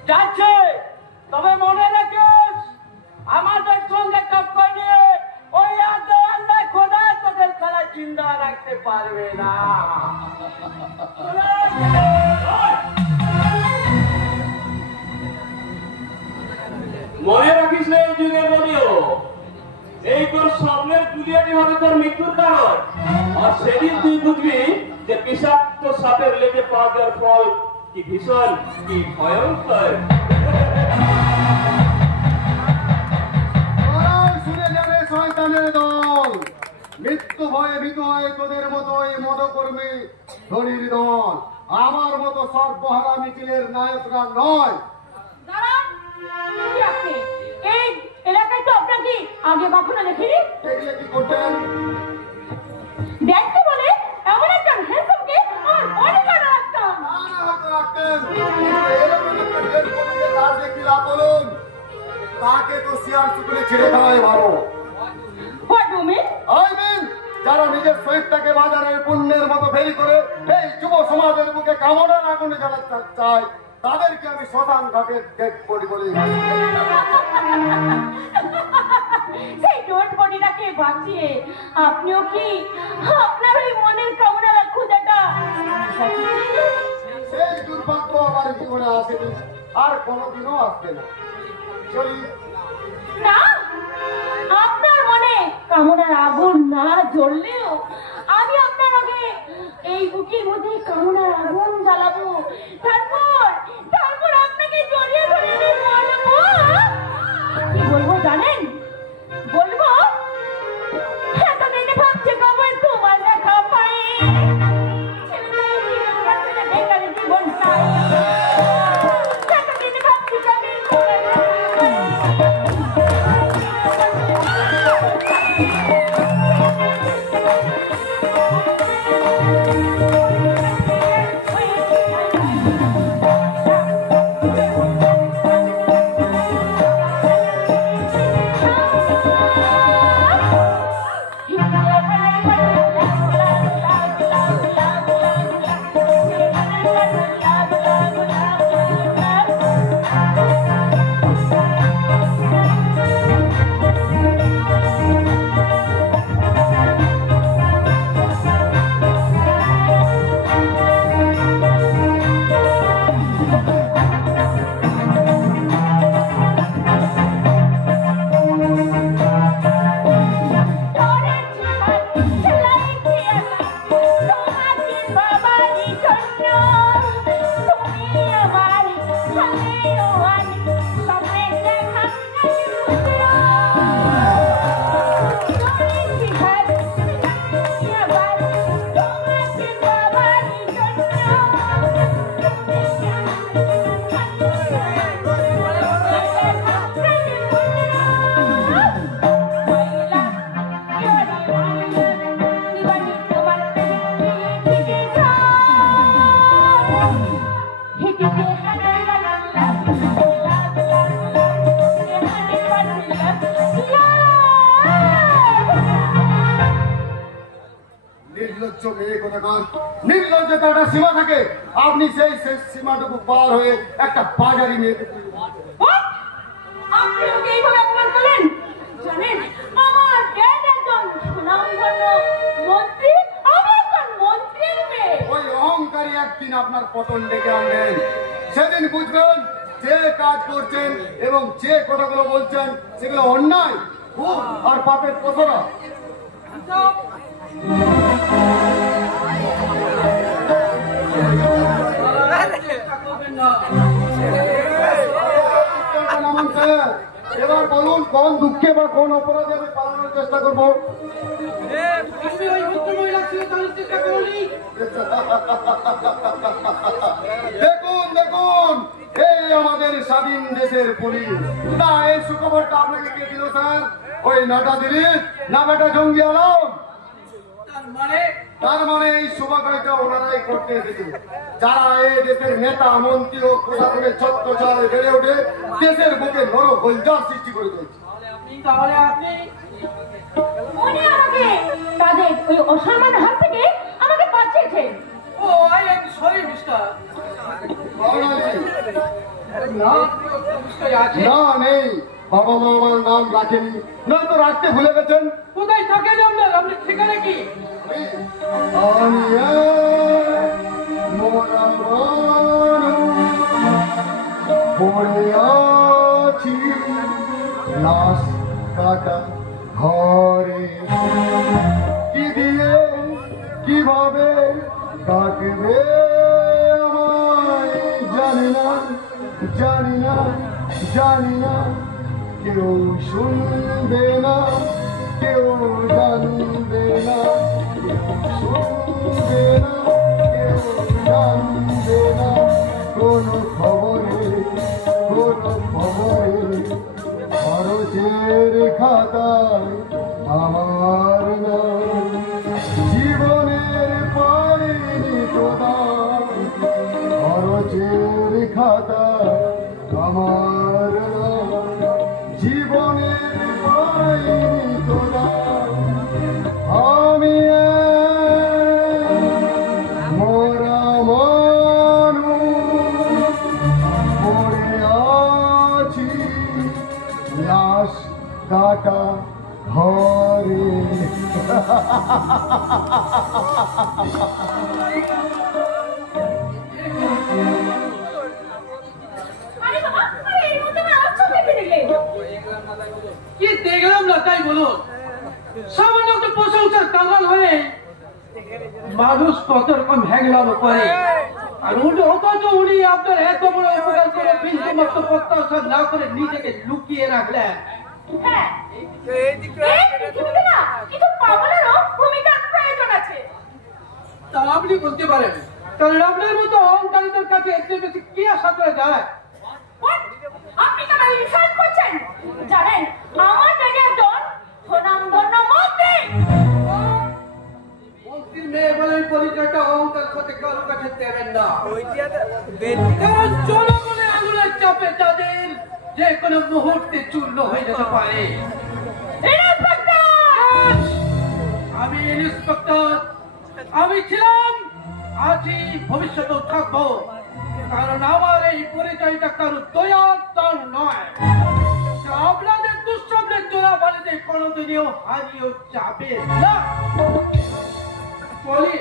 যাচ্ছে, তবে মনে রাখিস আমাদের সঙ্গে টক্কর নিয়ে ওই আল্লাহ খোদা তোদের খেলা চিন্তা রাখতে পারবে না। মনে রাখিস না এই যুগের রোমিও, এই তোর সামনের দুনিয়াটি হবে তোর মৃত্যুর কারণ। আর সেদিন তুই বুঝবি যে বিষাক্ত সাপের লেগে পাওয়া যাওয়ার ফল কি ভীষণ, কি ভয়ঙ্কর। শুনে যাবে শয়তানের দল, মৃত্যু ভয়ে ভীত হয়ে তোদের মতো এই মনোকর্মী ধনীর দল আমার মতো সর্বহারা মিছিলের নায়করা নয়। এই এলাকায় তো আপনাকে আগে কখনো দেখিনি। দেখলে কি করতেন? দেখতে বলে এমন একটা হ্যান্ডসামকে আর অনেক রাখতাম। তাকে তো শিয়ার চুকুলে ছেড়ে দেওয়াই ভালো। যারা নিজের শরীরটাকে বাজারের পুণ্যের মতো ফেরি করে এই যুব সমাজের বুকে কামড়ার আগুনে জ্বালাতে চায়, তাদেরকে আমি শ্মশান ঘাটে ডেট করি বলে। সেই ডোট বডিটাকে বাঁচিয়ে আপনিও কি আপনার ওই মনের কামনা খুদাটা? সেই দুর্ভাগ্য আমার জীবনে আসেনি, আর কোনোদিনও আসবে না। চলি না, আপনার মনে কামনার আগুন না জ্বললেও আমি আপনার আগে এই বুকের মধ্যে কামনার আগুন জ্বালাবো। তারপর আপনাকে জড়িয়ে ধরে বলবো, কি বলবো জানেন? বলবো এতদিনে ভাবছে কবে তোমার দেখা পাই, জীবন চাই, এতদিনে ভাবছি কবে তোমার দেখা পাই। নির্লজ্জ মেয়ে কোথাকার, নির্লজ্জতা একটা সীমা থাকে। আপনি সেই সীমাটুকু পার হয়ে একটা বাজারি মেয়েকে What? আপনি ওকে এইভাবে অপমান করলেন? জানেন, আমার ড্যাড একজন সুনামধন্য মন্ত্রী, আমি একজন মন্ত্রীর মেয়ে। ওই অহংকারী একদিন আপনার পতন ডেকে আনবেন। সেদিন বুঝবেন যে কাজ করছেন এবং যে কথাগুলো বলছেন সেগুলো অন্যায়, ভুল আর পাপের প্রসারণ। এবার বলুন কোন দুঃখে বা কোন অপরাধে আমি পালানোর চেষ্টা করবো? দেখুন দেখুন, এই আমাদের স্বাধীন দেশের পুলিশ। না, এই সুখবরটা আপনাকে কে দিল স্যার? ওই নাটা দিলীপ না বেটা জঙ্গি আলম? তার মানে এই শুভাকাঙ্ক্ষা ওনারাই করতে এসেছিল, যারা এই দেশের নেতা মন্ত্রী ও প্রশাসনের ছত্রছায়ায় বেড়ে ওঠে দেশের বুকে নরক গোলজার সৃষ্টি করে দিয়েছে। উনি আমাকে তাদের ওই অসম্মানের হাত থেকে আমাকে বাঁচিয়েছে। না নেই, বাবা মা আমার নাম রাখেনি, নয়তো রাখতে ভুলে গেছেন। কোথায় থাকেন আপনার? আপনি ঠিকানা কি? আমি মোরা পড়ে আছি লাশ কাটা ঘরে, কি দিয়ে কিভাবে কাটবে আমায় জানি না, জানি না, জানি না, কেউ শুনবে না, কেউ জানবে না, শুনবে না, কেউ জানবে না, কোনো খবরে, কোনো খবরে খরচের খাতায় আমার নাম, জীবনের পাইনি প্রদান, খরচের খাতায় আমার নাম, জীবনের পাইনি প্রদান। আমি মোরা মানুষ পড়ে আছি লাশ কাটা ঘরে। আরে বাবা, আরে এর মধ্যে আমার আচ্ছা দেখে দিলে। কি দেখলাম না তাই বলুন? সামান্য একটা প্রশংসার কাঙ্গাল হয়ে মানুষ কত রকম হ্যাংলাম করে, আর উনি অথচ উনি আপনার এত বড় উপকার করে বিন্দু মাত্র প্রত্যাশা না করে নিজেকে লুকিয়ে রাখলেন। হ্যাঁ, এই পৃথিবীতে না কিছু পাগলেরও ভূমিকার প্রয়োজন আছে। তা আপনি বলতে পারেন, কারণ আপনার মতো অহংকারীদের কাছে এর চেয়ে বেশি কি আশা করে যায়? What? আপনি তো আমায় ইনসাল্ট করছেন। জানেন, আমার ড্যাডি একজন সুনামধন্য মন্ত্রী। মন্ত্রীর মেয়ে বলে এই পরিচয়টা অহংকার সাথে কারো কাছে দেবেন না, কারণ জনগণের আঙুলের চাপে তাদের যে কোনো মুহূর্তে চূর্ণ হয়ে যেতে পারে। আমি ইন্সপেক্টর, আমি ছিলাম, আছি, ভবিষ্যতেও থাকবো, কারণ আমার এই পরিচয়টা কারো দয়ার দান নয়, আপনাদের দুঃস্বপ্নের চোরা বাড়িতে কোনোদিনও হারিয়েও যাবে না। বলি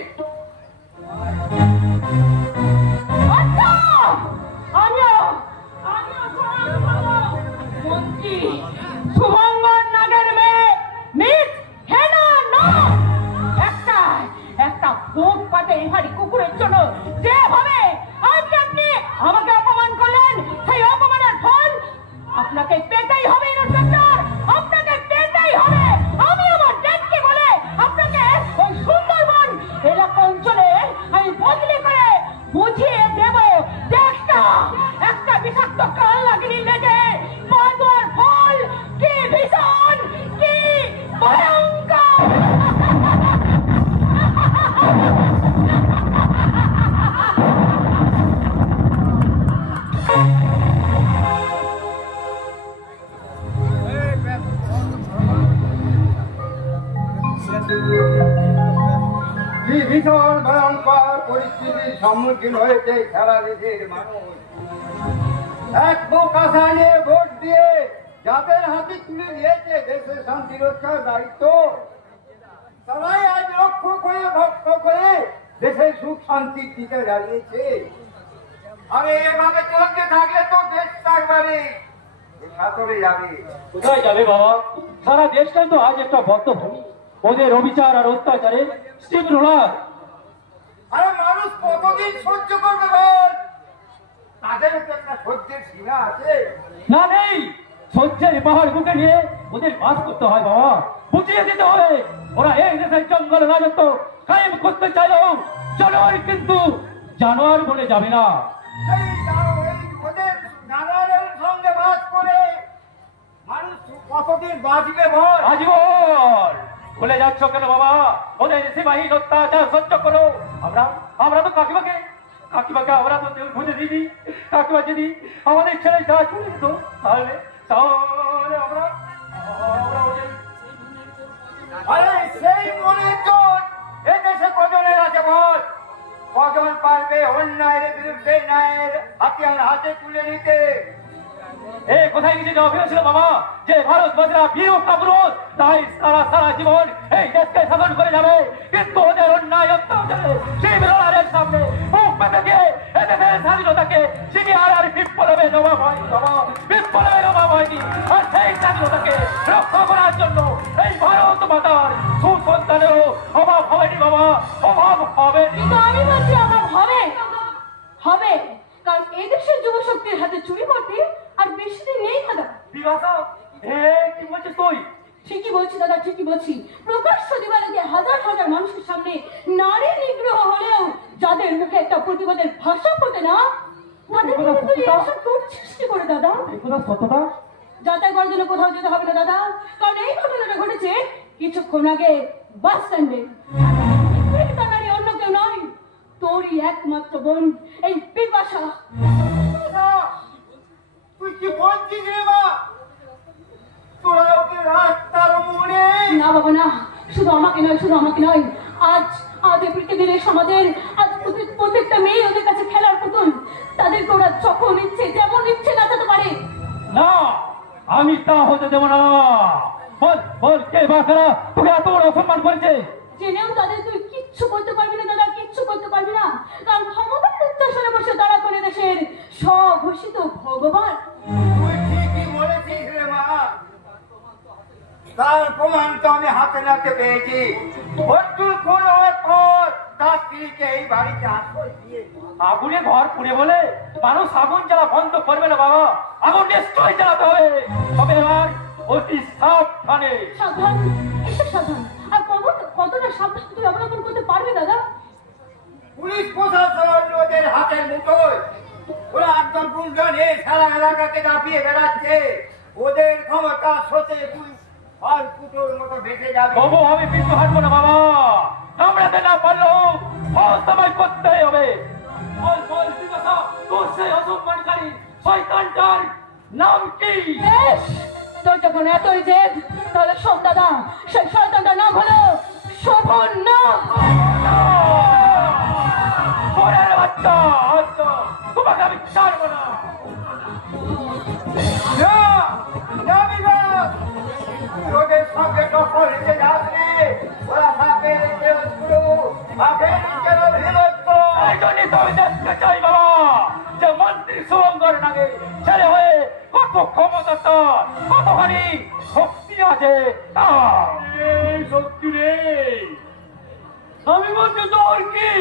মন্ত্রী শুভঙ্কর নাগের মেয়ে মিস হেনা নাগ। একটা ফুটপাতে এই হাড়ি কুকুরের জন্য যেভাবে আজকে আপনি আমাকে অপমান করলেন, ভয়ঙ্কর পরিস্থিতির সম্মুখীন হয়েছে সারা দেশের মানুষ। এক বোকাশা নিয়ে ভোট দিয়ে যাদের হাতে তুলে দিয়েছে দেশের শান্তি রক্ষার দায়িত্ব, তারাই আজ লক্ষ্য করে ভক্ত করে দেশের সুখ শান্তির দিকে দাঁড়িয়েছে। আরে এভাবে চলতে থাকলে তো দেশটা একবারে সাঁতরে যাবে। কোথায় যাবে বাবা? সারা দেশটাই তো আজ একটা বদ্ধভূমি, ওদের অবিচার আর অত্যাচারে স্টিম রোলার। আরে মানুষ কতদিন সহ্য করবে বল? তাদের তো একটা সহ্যের সীমা আছে। না নেই, সহ্যের পাহাড় বুকে নিয়ে ওদের বাস করতে হয় বাবা, বুঝিয়ে দিতে হবে। ওরা এই দেশের জঙ্গল রাজত্ব কায়েম করতে চাইলেও জানোয়ার কিন্তু জানোয়ার বলে যাবে না। ওদের জানোয়ারের সঙ্গে বাস করে মানুষ কতদিন বাঁচবে বল? আজীবন। বলে যাচ্ছ কেন বাবা? ওদের সীমাহীন অত্যাচার সহ্য করো। আমরা তো কাকিমাকে আমরা তো বুঝে দিবি। কাকিমা যদি আমাদের ছেলে যা চলে যেত তাহলে আমরা আরে সেই মনে চোট এ দেশে কজনের আছে বল? কজন পারবে অন্যায়ের বিরুদ্ধে ন্যায়ের হাতিয়ার হাতে তুলে নিতে? এই কোথায় কিছু অভিযোগ ছিল বাবা যে ভারতবাসীরা বীর কাপুরুষ, তাই সারা জীবন এই দেশকে শাসন করে যাবে। কিন্তু ওদের অন্যায় অত্যাচারে সেই বিরোধের সামনে মুখ পেতে দিয়ে এদেশের স্বাধীনতাকে সিনিয়র আর বিপ্লবে জবাব হয়নি। আর সেই স্বাধীনতাকে রক্ষা করার জন্য এই ভারত মাতার সুসন্তানেরও অভাব হবেনি বাবা, অভাব হবেনি। কিন্তু আমি বলছি অভাব হবে, কারণ এদেশের যুব শক্তির হাতে চুরি করতে আর বেশি দিন নেই দাদা। বিভাষা কি বলছিস তুই? ঠিকই বলছি দাদা, ঠিকই বলছি। প্রকাশ্য দিবালোকে হাজার হাজার মানুষের সামনে নারী নিগ্রহ হলেও যাদের মুখে একটা প্রতিবাদের ভাষা ফোটে না, তাদের মধ্যে তুই এসব করছিস কি করে দাদা? সত্যতা যাতায়াত করার জন্য কোথাও যেতে হবে না দাদা, কারণ এই ঘটনাটা ঘটেছে কিছুক্ষণ আগে বাস স্ট্যান্ডে। অন্য কেউ নয়, তোরই একমাত্র বোন এই বিপাশা। তুই কি বলছিস রে মা? তোরা ওকে রাস্তার মোড়ে? না বাবা না, শুধু আমাকে নয়, আজ এই পৃথিবীর সমাজের আজ প্রত্যেকটা মেয়ে ওদের কাছে খেলার পুতুল। তাদেরকে ওরা যখন ইচ্ছে যেমন ইচ্ছে নাচাতে পারে। না, আমি তা হতে দেব না। বল কে বা কারা তোকে এত বড় অসম্মান করেছে? জেনেও তাদের তুই কিচ্ছু করতে পারবি না দাদা, কিচ্ছু করতে পারবি না, কারণ ক্ষমতার উচ্চাসনে বসে তারা করে দেশের স্বঘোষিত ভগবান। তুই ঠিকই বলেছিস রে মা। তার প্রমাণ তো আমি হাতে নাতে পেয়েছি। অর্জুন খুন হওয়ার পর তার স্ত্রীকে এই বাড়িতে আশ্রয় দিয়ে আগুনে ঘর পুড়ে বলে মানুষ আগুন জ্বালা বন্ধ করবে না বাবা, আগুন নিশ্চয়ই জ্বালাতে হবে। তবে এবার অতি সাবধানে। সাবধান, একটু সাবধান। আর কতটা সাবধান তুই অবলম্বন করতে পারবি দাদা? পুলিশ প্রশাসন ওদের হাতের মুঠোয়। ওরা একদম গুন্ডা নিয়ে সারা এলাকাকে দাপিয়ে বেড়াচ্ছে। ওদের ক্ষমতা সতে তুই আর কুটোর মতো ভেসে যাবে। তবু আমি কিন্তু হাঁটবো না বাবা, কামড়াতে না পারলেও সময় করতেই হবে। বল বিপাশা, তোর সেই অসম্মানকারী শয়তানটার নাম কি? বেশ, তোর যখন এতই জেদ, তাহলে শোন দাদা, সেই শয়তানটার নাম হলো শোভন। না পরের বাচ্চা, তোমাকে আমি ছাড়বো না। ওদের সঙ্গে টক্কর হিসেবে যাচ্ছে। ওরা থাকে এই জন্যই তো আমি দেখতে চাই বাবা যে মন্ত্রী সুরঙ্গের নাগে ছেলে হয়ে কত ক্ষমতা তার, কতখানি শক্তি আছে তার। শক্তি রে, আমি বলছি তোর কি?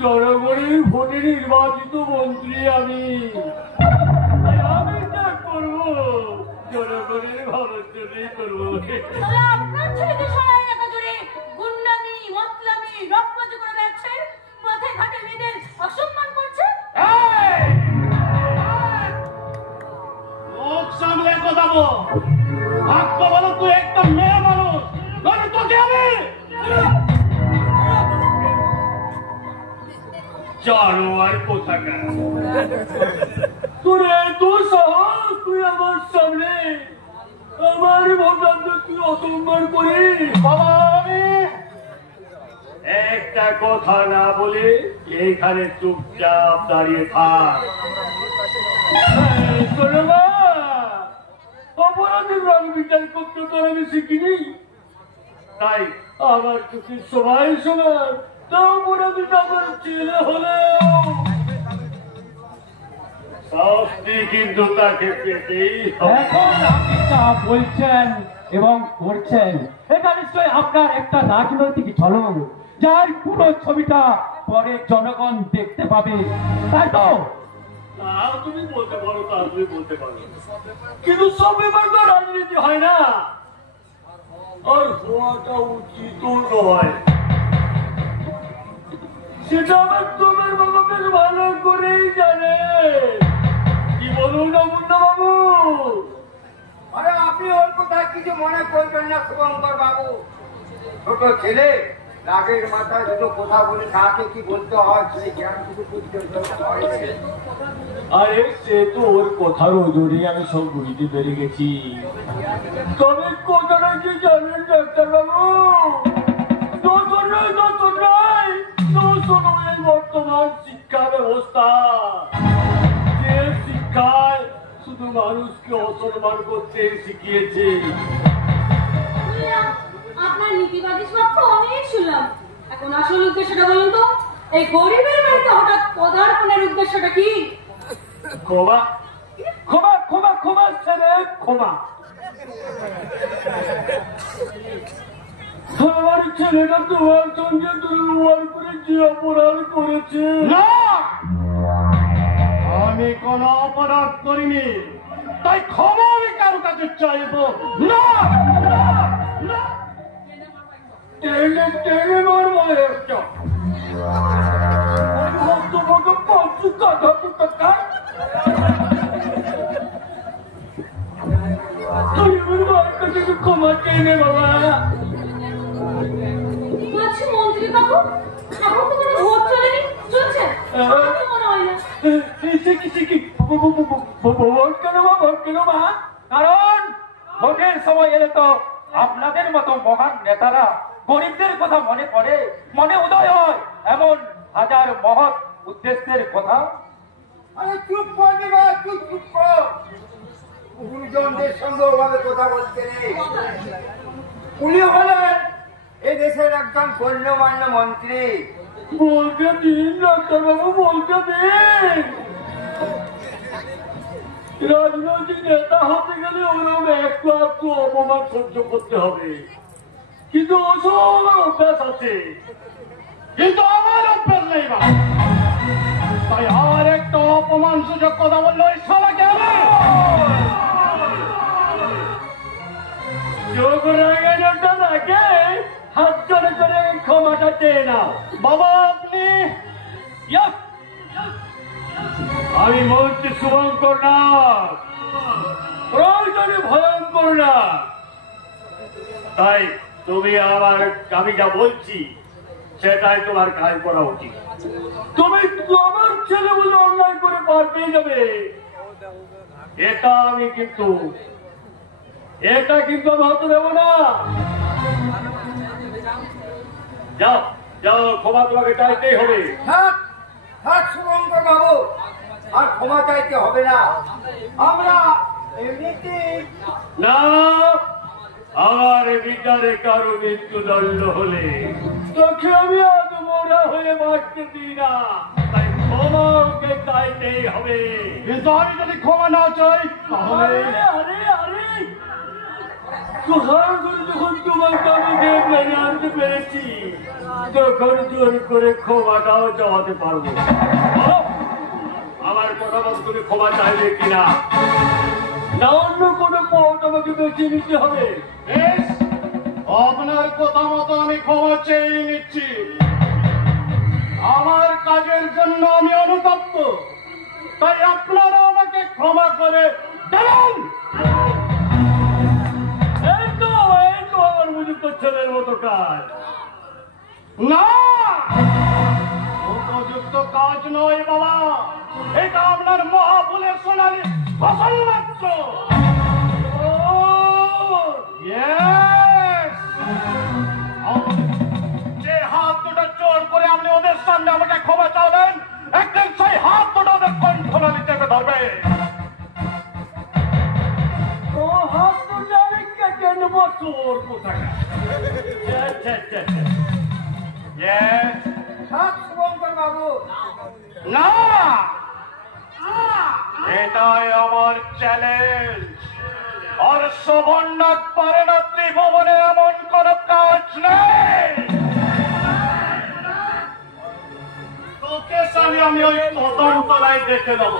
জনগণের ভোটে নির্বাচিত মন্ত্রী আমি যা করবো জনগণের ভালোর জন্যই করবো। তাহলে আপনার ছেলেকে সারা এলাকা জুড়ে গুন্ডামি, মতলামি, রক্তবাজি করে বেড়াচ্ছে, পথে ঘাটে মেয়েদের অসম্মান করছে। মুখ সামলে কথা বল। ভাগ্য বলো তুই একটা মেয়ে মানুষ, ধরে তোকে আমি জানোয়ার কোথাকার। তোর এত সাহস, তুই আমার সামনে আমার ভোটারদের তুই অসম্মান করিস? বাবা আমি একটা কথা না বলে এইখানে চুপচাপ দাঁড়িয়ে থাক। শোনো মা, অপরাধের রং বিচার করতে তো আমি শিখিনি, তাই আমার চোখে সবাই সমান। তো অপরাধীটা আমার ছেলে হলেও শাস্তি কিন্তু তাকে পেতেই হবে। এখন আপনি যা বলছেন এবং করছেন এটা নিশ্চয়ই আপনার একটা রাজনৈতিক ঝলক, যার পুরো ছবিটা পরে জনগণ দেখতে পাবে, তাই তো? তা তুমি বলতে পারো, তা তুমি বলতে পারো, কিন্তু সব ব্যাপার তো রাজনীতি হয় না, আর হওয়াটা উচিত নয়। সেটা আমার তোমার বাবা বেশ ভালো করেই জানে। কি বলুন না মুন্না বাবু? আরে আপনি ওর কোথায় কিছু মনে করবেন না শুভঙ্কর বাবু, ছোট ছেলে, রাগের মাথায় দুটো কথা বলে কাকে কি বলতে হয় সেই জ্ঞান শুধু বুঝতে হয়েছে। আরে সে তো ওর কথার ওজোরে আমি সব বুঝতে পেরে গেছি। তবে কথাটা কি জানেন ডাক্তার বাবু? এই বর্তমান শিক্ষা ব্যবস্থা, যে শিক্ষায় শুধু মানুষকে অসম্মান করতে শিখিয়েছে। আপনার নীতিবাদী সত্য অনেক শুনলাম, এখন আসল উদ্দেশ্যটা বলুন তো। এই গরিবের বাড়িতে হঠাৎ পদার্পণের উদ্দেশ্যটা কি? ক্ষমা ক্ষমা ক্ষমা ক্ষমা ছেলে ক্ষমা। আমার ছেলেটা তোমার সঙ্গে দুর্ব্যবহার করে যে অপরাধ করেছে। না, আমি কোনো অপরাধ করিনি, তাই ক্ষমা আমি কারো কাছে চাইব না। টেনে টেনে মারবো একটা। তোমাকে পাঁচু কাঁধা পুতাকা ক্ষমা চেয়ে নে বাবা। বলছি মন্ত্রী বাবু, এখন তো কোনো ভোট চলেনি, চলছে? আমার তো মনে হয় না। ভোট কেন মা, ভোট কেন মা? কারণ ভোটের সময় এলে তো আপনাদের মতো মহান নেতারা গরিবদের কথা মনে পড়ে, মনে উদয় হয় এমন হাজার মহৎ উদ্দেশ্যের কথা। আরে চুপ করবি বা তুই চুপ কর, গুরুজনদের সঙ্গে ওভাবে কথা বলতে নেই। উনি হলেন এ দেশের একজন গণ্যমান্য মন্ত্রী। বলতে দিন ডাক্তার বাবু, বলতে দিন। রাজনৈতিক নেতা হতে গেলে ওরকম একটু একটু অপমান সহ্য করতে হবে, কিন্তু ওসব আমার অভ্যাস আছে। কিন্তু আমার অভ্যাস নেই বা, তাই আর একটা অপমান সুযোগ কথা বললো এই সবাইকে হবে। যোগ রাগে যেটা থাকে হাত করে করে ক্ষমাটা চেয়ে নাও। বাবা আপনি আমি বলছি শুভঙ্কর না, প্রয়োজনে ভয়ঙ্কর না। তাই তুমি আমার, আমি যা বলছি সেটাই তোমার কাজ করা উচিত। তুমি আমার ছেলে বলে অন্যায় করে পার পেয়ে যাবে, এটা কিন্তু আমি হতে দেবো না। যাও যাও, ক্ষমা তোমাকে চাইতেই হবে। থাক থাক শুভঙ্কর বাবু, আর ক্ষমা চাইতে হবে না। আমরা এমনিতেই না, আমার বিচারে কারো মৃত্যুদণ্ড হলে তোকে আমি আদমরা হয়ে বাঁচতে দিই না, তাই ক্ষমা ওকে চাইতেই হবে। কিন্তু আমি যদি ক্ষমা না চাই তাহলে আরে আরে তুষার করে যখন তোমাকে আমি মেনে আনতে পেরেছি, তখন জোর করে ক্ষমাটাও চাওয়াতে পারবো। বলো, আমার কথা মতো তুমি ক্ষমা চাইবে কিনা, না অন্য কোনো পথ আমাকে বেছে নিতে হবে? বেশ, আপনার কথা মতো আমি ক্ষমা চেয়ে নিচ্ছি। আমার কাজের জন্য আমি অনুতপ্ত, তাই আপনারা আমাকে ক্ষমা করে দেবেন। এই তো আমার বুঝিত ছেলের মতো কাজ। না, উপযুক্ত কাজ নয় বাবা, এটা আপনার মহাফুলের সোনালি ফসল মাত্র। Yes! যে হাত দুটো সামনে আমাকে ক্ষমা চাওলেন, একদিন সেই হাত দুটো ওদের কণ্ঠনালী চেপে ধরবে। ও হাত দুটো আমি কেটে নেবো তোর কোথায়। শুভঙ্কর বাবু, না, এটাই আমার চ্যালেঞ্জ। আর সুবর্ণাক পারে না ত্রিভুবনে এমন কোন কাজ নেই। তোকে সামনে আমি ওই পতন তলায় দেখে দেবো।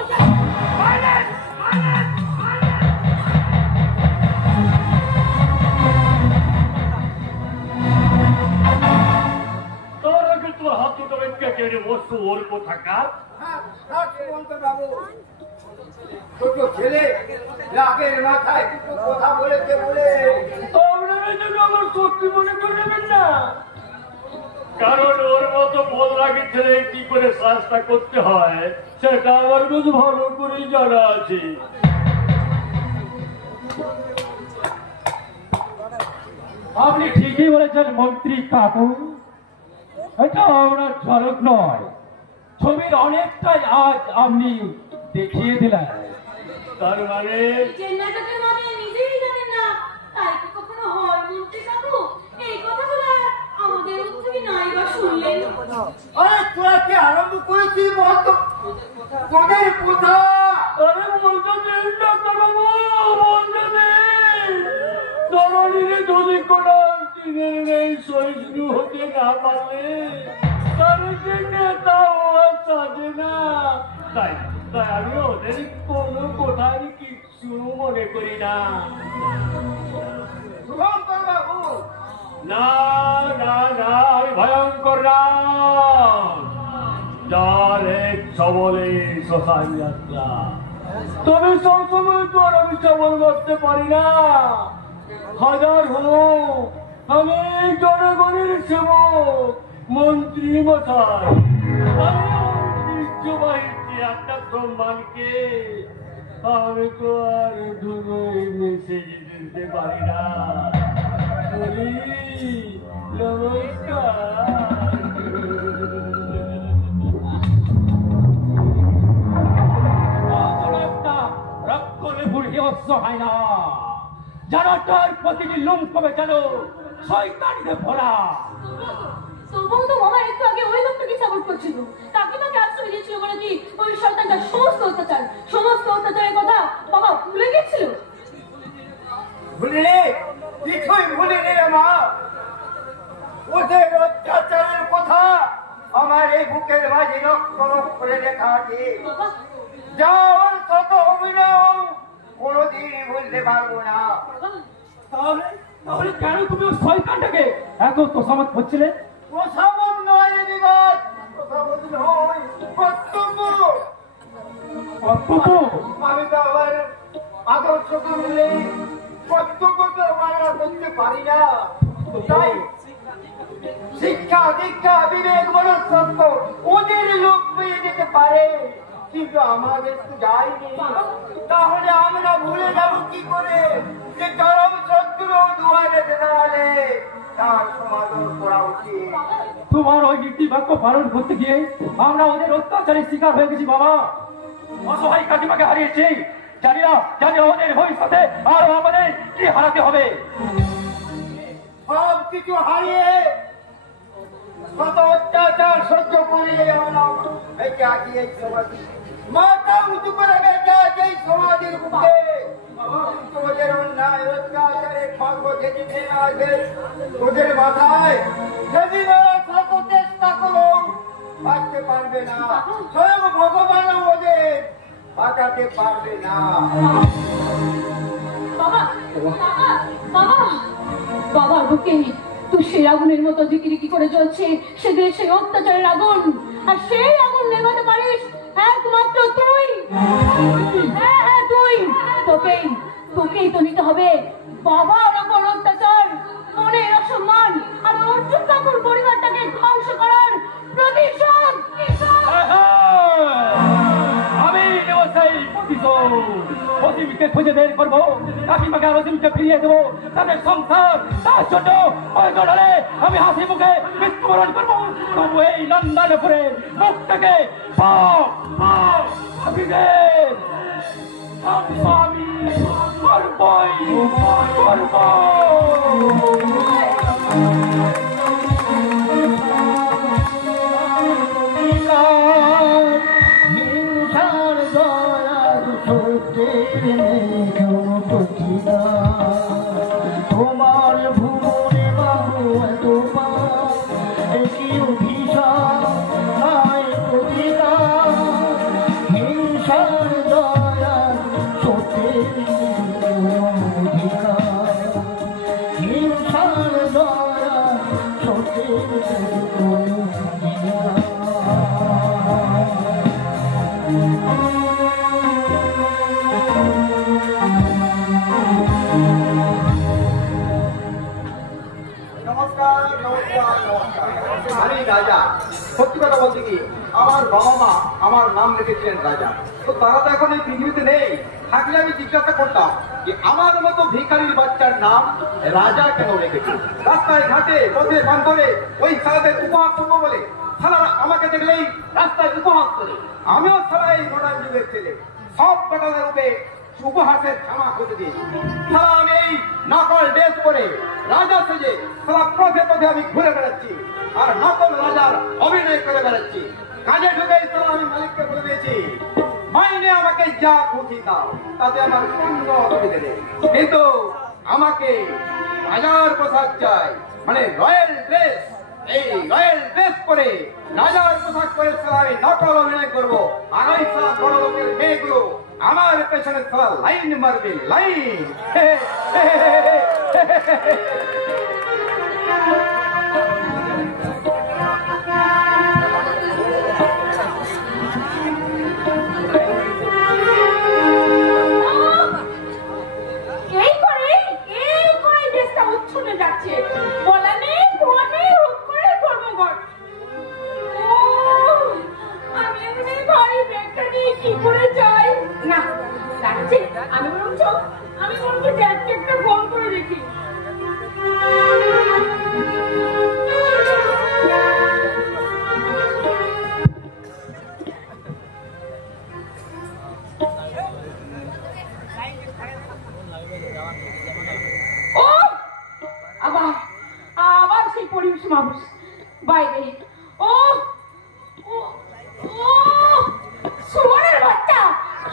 তোর আগে তোর হাত দুটো কেটে নেবো তোর কোথাকার। শুভঙ্কর বাবু, ছোট ছেলে রাগের মাথায় দুটো কথা বলেছে বলে আমার সত্যি মনে করবেন না, কারণ ওর মতো বল রাগের ছেলে কি করে শাস্তা করতে হয় সেটা আমার বেশ ভালো করেই জানা আছে। আপনি ঠিকই বলেছেন মন্ত্রী কাকু, এটা আপনার ঝলক নয়, ছবির অনেকটাই আজ আপনি দেখিয়ে দিলেন। তার মানে যে নাটকের মানে নিজেই জানেন না, তাই কি কখনো হয় মন্ত্রী কাকু? এই কথাগুলো আমাদের মুখ থেকে নাই বা শুনলেন। আরে তোরা কি আরম্ভ করেছিস বলতো তোদের কথা? আরে বলতে নেই ডাক্তারবাবু, বলতে নেই। তরুণীরে যদি কোনো দিনের নেই সহিষ্ণু হতে না পারলে তার যে নেতা হওয়া সাজে না। তাই তাই আমি ওদের কোনো কোথায় কিচ্ছু মনে করি না। শুভঙ্কর বাবু, না না না, আমি ভয়ঙ্কর রাম, যার এক সবলে শ্মশান যাত্রা। তবে সবসময় তো আর আমি সবল করতে পারি না। হাজার হোক, আমি জনগণের সেবক, মন্ত্রী মশাই। আমি ঐতিহ্যবাহী একটা সম্মানকে আমি তো আর ধুলোয় মিশে যেতে পারি না। রক্ষণে বুড়ি অসহায় না, জানাটার প্রতিটি লুম্পবে যেন শয়তানিতে ভরা। তবুও তো মামা একটু আগে ওই লোকটাকে সাপোর্ট করছিল, তাকে তো ক্যান্সার দিয়েছিল বলে কি ওই শয়তানটা সমস্ত অত্যাচারের কথা বাবা ভুলে গেছিল। ভুলিনি, কিছুই ভুলিনি রে মা। ওদের অত্যাচারের কথা আমার এই বুকের মাঝে রক্ত করে লেখা আছে। বাবা যাওয়ার কত অভিনয় কোনোদিন ভুলতে পারবো না। তাহলে তাহলে কেন তুমি ওই শয়তানটাকে এত তোষামত করছিলে? প্রসাবন নয় বিবাদ, প্রসাবন নয় কর্তব্য। কর্তব্য? আমি তো আমার আদর্শকে মিলে কর্তব্যকে মানা করতে পারি না। তাই শিক্ষা দীক্ষা বিবেক মনস্তত্ব ওদের লোক পেয়ে যেতে পারে, কিন্তু আমাদের তো যায়নি। তাহলে আমরা ভুলে যাব কি করে যে চরম শত্রু দুয়ারে দাঁড়ালে তার সমাধান করা উচিত। তোমার ওই নীতি বাক্য পালন করতে গিয়ে আমরা ওদের অত্যাচারের শিকার হয়ে গেছি বাবা। অসহায় কাকিমাকে হারিয়েছি, জানি না ওদের ভবিষ্যতে আর আমাদের কি হারাতে হবে। সব কিছু হারিয়ে কত অত্যাচার সহ্য করিয়ে আমরা বেঁচে আছি এই সমাজে। মাথা উঁচু করে বেঁচে আছে এই সমাজের বুকে। ওদের অন্যায় অত্যাচারের খর্ব যেদিন আসবে ওদের মাথায়, সেদিন শত চেষ্টা করো বাঁচতে পারবে না। স্বয়ং ভগবান ওদের বাঁচাতে পারবে না। বাবা বাবা বাবার বুকে তো সেই আগুনের মতো দিকি করে জ্বলছে সেদিন সেই অত্যাচারের আগুন, আর সেই আগুন নেভাতে পারিস একমাত্র তুই। হ্যাঁ তুই, তোকেই তো নিতে হবে বাবার ওপর অত্যাচার, মনের অসম্মান আর অর্জুন কাকুর পরিবারটাকে ধ্বংস করার প্রতিশোধ। আমি নেব সেই প্রতিশোধ। অসীমকে খুঁজে বের করবো, কাকিমাকে আর অসীমকে ফিরিয়ে দেবো, তাদের সংসার তার জন্য প্রয়োজনে আমি হাসি মুখে মৃত্যুবরণ করবো। তবু এই নন্দনপুরে মুখ থেকে আমি করবই করব। তোমার ভুবনে বাবু এত একই অভিশাপ নাই প্রতিকার, হিংসার দয়া সত্যের অধিকার, হিংসার দয়া সত্যের অধিকার। আমি রাজা। সত্যি কথা বলতে কি, আমার বাবা মা আমার নাম রেখেছিলেন রাজা, তো তারা তো এখন এই পৃথিবীতে নেই। থাকলে আমি জিজ্ঞাসা করতাম যে আমার মতো ভিখারির বাচ্চার নাম রাজা কেন রেখেছে। রাস্তায় ঘাটে পথে বান্ধরে ওই সারাদের উপহাস করবো বলে সারারা আমাকে দেখলেই রাস্তায় উপহাস করে। আমিও সারা এই মডার্ন যুগের ছেলে, সব বেটাদের রূপে উপহাসের ক্ষমা করে দিই। সারা আমি এই নকল ড্রেস পরে রাজা সেজে সারা পথে পথে আমি ঘুরে বেড়াচ্ছি আর নকল রাজার অভিনয় করে বেড়াচ্ছি। কাজে ঢুকে সারা আমি মালিককে বলে দিয়েছি, মাইনে আমাকে যা খুশি দাও, তাতে আমার কোনো অসুবিধা নেই, কিন্তু আমাকে রাজার পোশাক চাই, মানে রয়্যাল ড্রেস। এই রয়্যাল ড্রেস পরে রাজার পোশাক পরে সারা আমি নকল অভিনয় করবো। আর ওই সারা বড় লোকের মেয়েগুলো আমার পেছনে সারা লাইন মারবে, লাইন। আমি বলছি ড্যাডকে একটা ফোন করে দেখি। ও আবার সেই পরিবেশ মানুষ বাইরে। ও শুয়োরের বাচ্চা,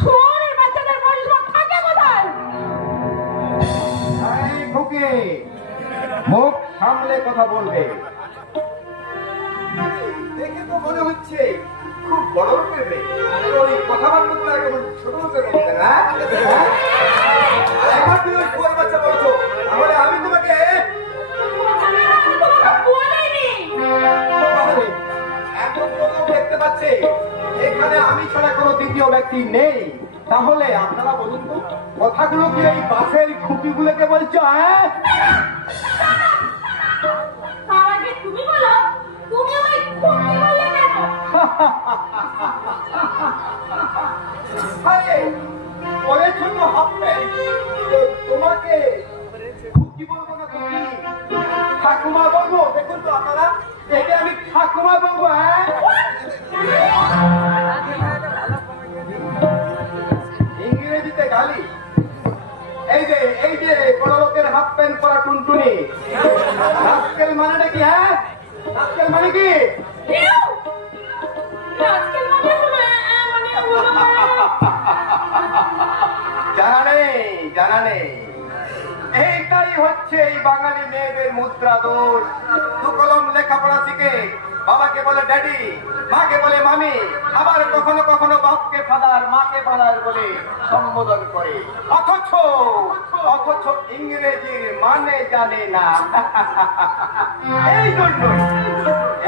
শুয়োরের বাচ্চাদের পরিষেবা থাকে কোথায়? মুখ সামলে কথা বলবে। দেখে তো মনে হচ্ছে খুব বড় লোকের মেয়ে, ওই কথাবার্তা কেমন ছোট লোকের মধ্যে না? একবার তুমি ওই শুয়োর বাচ্চা বলছো, তাহলে আমি তোমাকে এত বড় দেখতে পাচ্ছি, এখানে আমি ছাড়া কোনো দ্বিতীয় ব্যক্তি নেই। তাহলে আপনারা বলুন তো, কথাগুলো কি এই বাসের খুঁটিগুলোকে বলছো? হ্যাঁ, তুমি বলো, তুমি আমায় খুঁটি বললে কেন? আরে পরেছো তো হাফ প্যান্ট, তোমাকে খুঁটি বলবো না, তুমি ঠাকুমা বলবো। দেখুন তো আপনারা, একে আমি ঠাকুমা বলবো। হ্যাঁ, ইংরেজিতে গালি। এই যে বড় লোকের হাফ প্যান্ট পরা টুনটুনি, রাস্কেল মানেটা কি? হ্যাঁ, রাস্কেল মানে কি? জানা নেই। এইটাই হচ্ছে এই বাঙালি মেয়েদের মুদ্রা দোষ। দু কলম লেখাপড়া শিখে বাবাকে বলে ড্যাডি, মাকে বলে মামি, আবার কখনো কখনো বাপকে ফাদার, মাকে ফাদার বলে সম্বোধন করে, অথচ ইংরেজির মানে জানে না।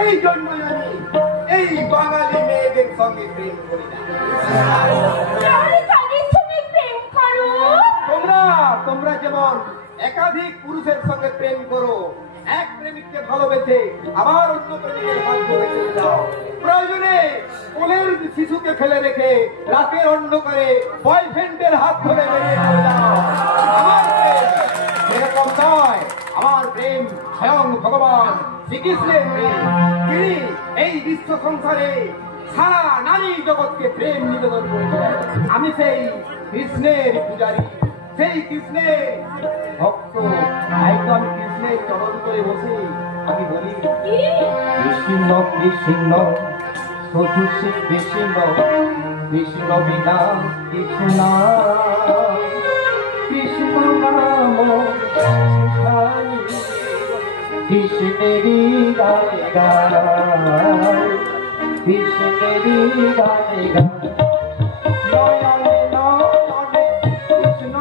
এই জন্যই আমি এই বাঙালি মেয়েদের সঙ্গে প্রেম করি না। তোমরা যেমন একাধিক পুরুষের সঙ্গে প্রেম করো, এক প্রেমিককে ভালোবেসে আবার অন্য প্রেমিকের ভাগ্য বেঁচে যাও, প্রয়োজনে কোলের শিশুকে ফেলে রেখে রাতের অন্ধকারে বয়ফ্রেন্ডের হাত ধরে বেরিয়ে চলে যাও। আমার প্রেম এরকম নয়, আমার প্রেম স্বয়ং ভগবান শ্রীকৃষ্ণের প্রেম। তিনি এই বিশ্ব সংসারে সারা নারী জগৎকে প্রেম নিবেদন করেছেন। আমি সেই কৃষ্ণের পূজারী, সেই কৃষ্ণের ভক্ত। তাই তো আমি কৃষ্ণের চরণ করে বসে আমি বলি কৃষ্ণ কৃষ্ণ চতুর্শী কৃষ্ণ কৃষ্ণ বিনা কৃষ্ণ কৃষ্ণ নাম কৃষ্ণেরই গানে গায় কৃষ্ণেরই গানে গায় নয়নে নয়নে কৃষ্ণ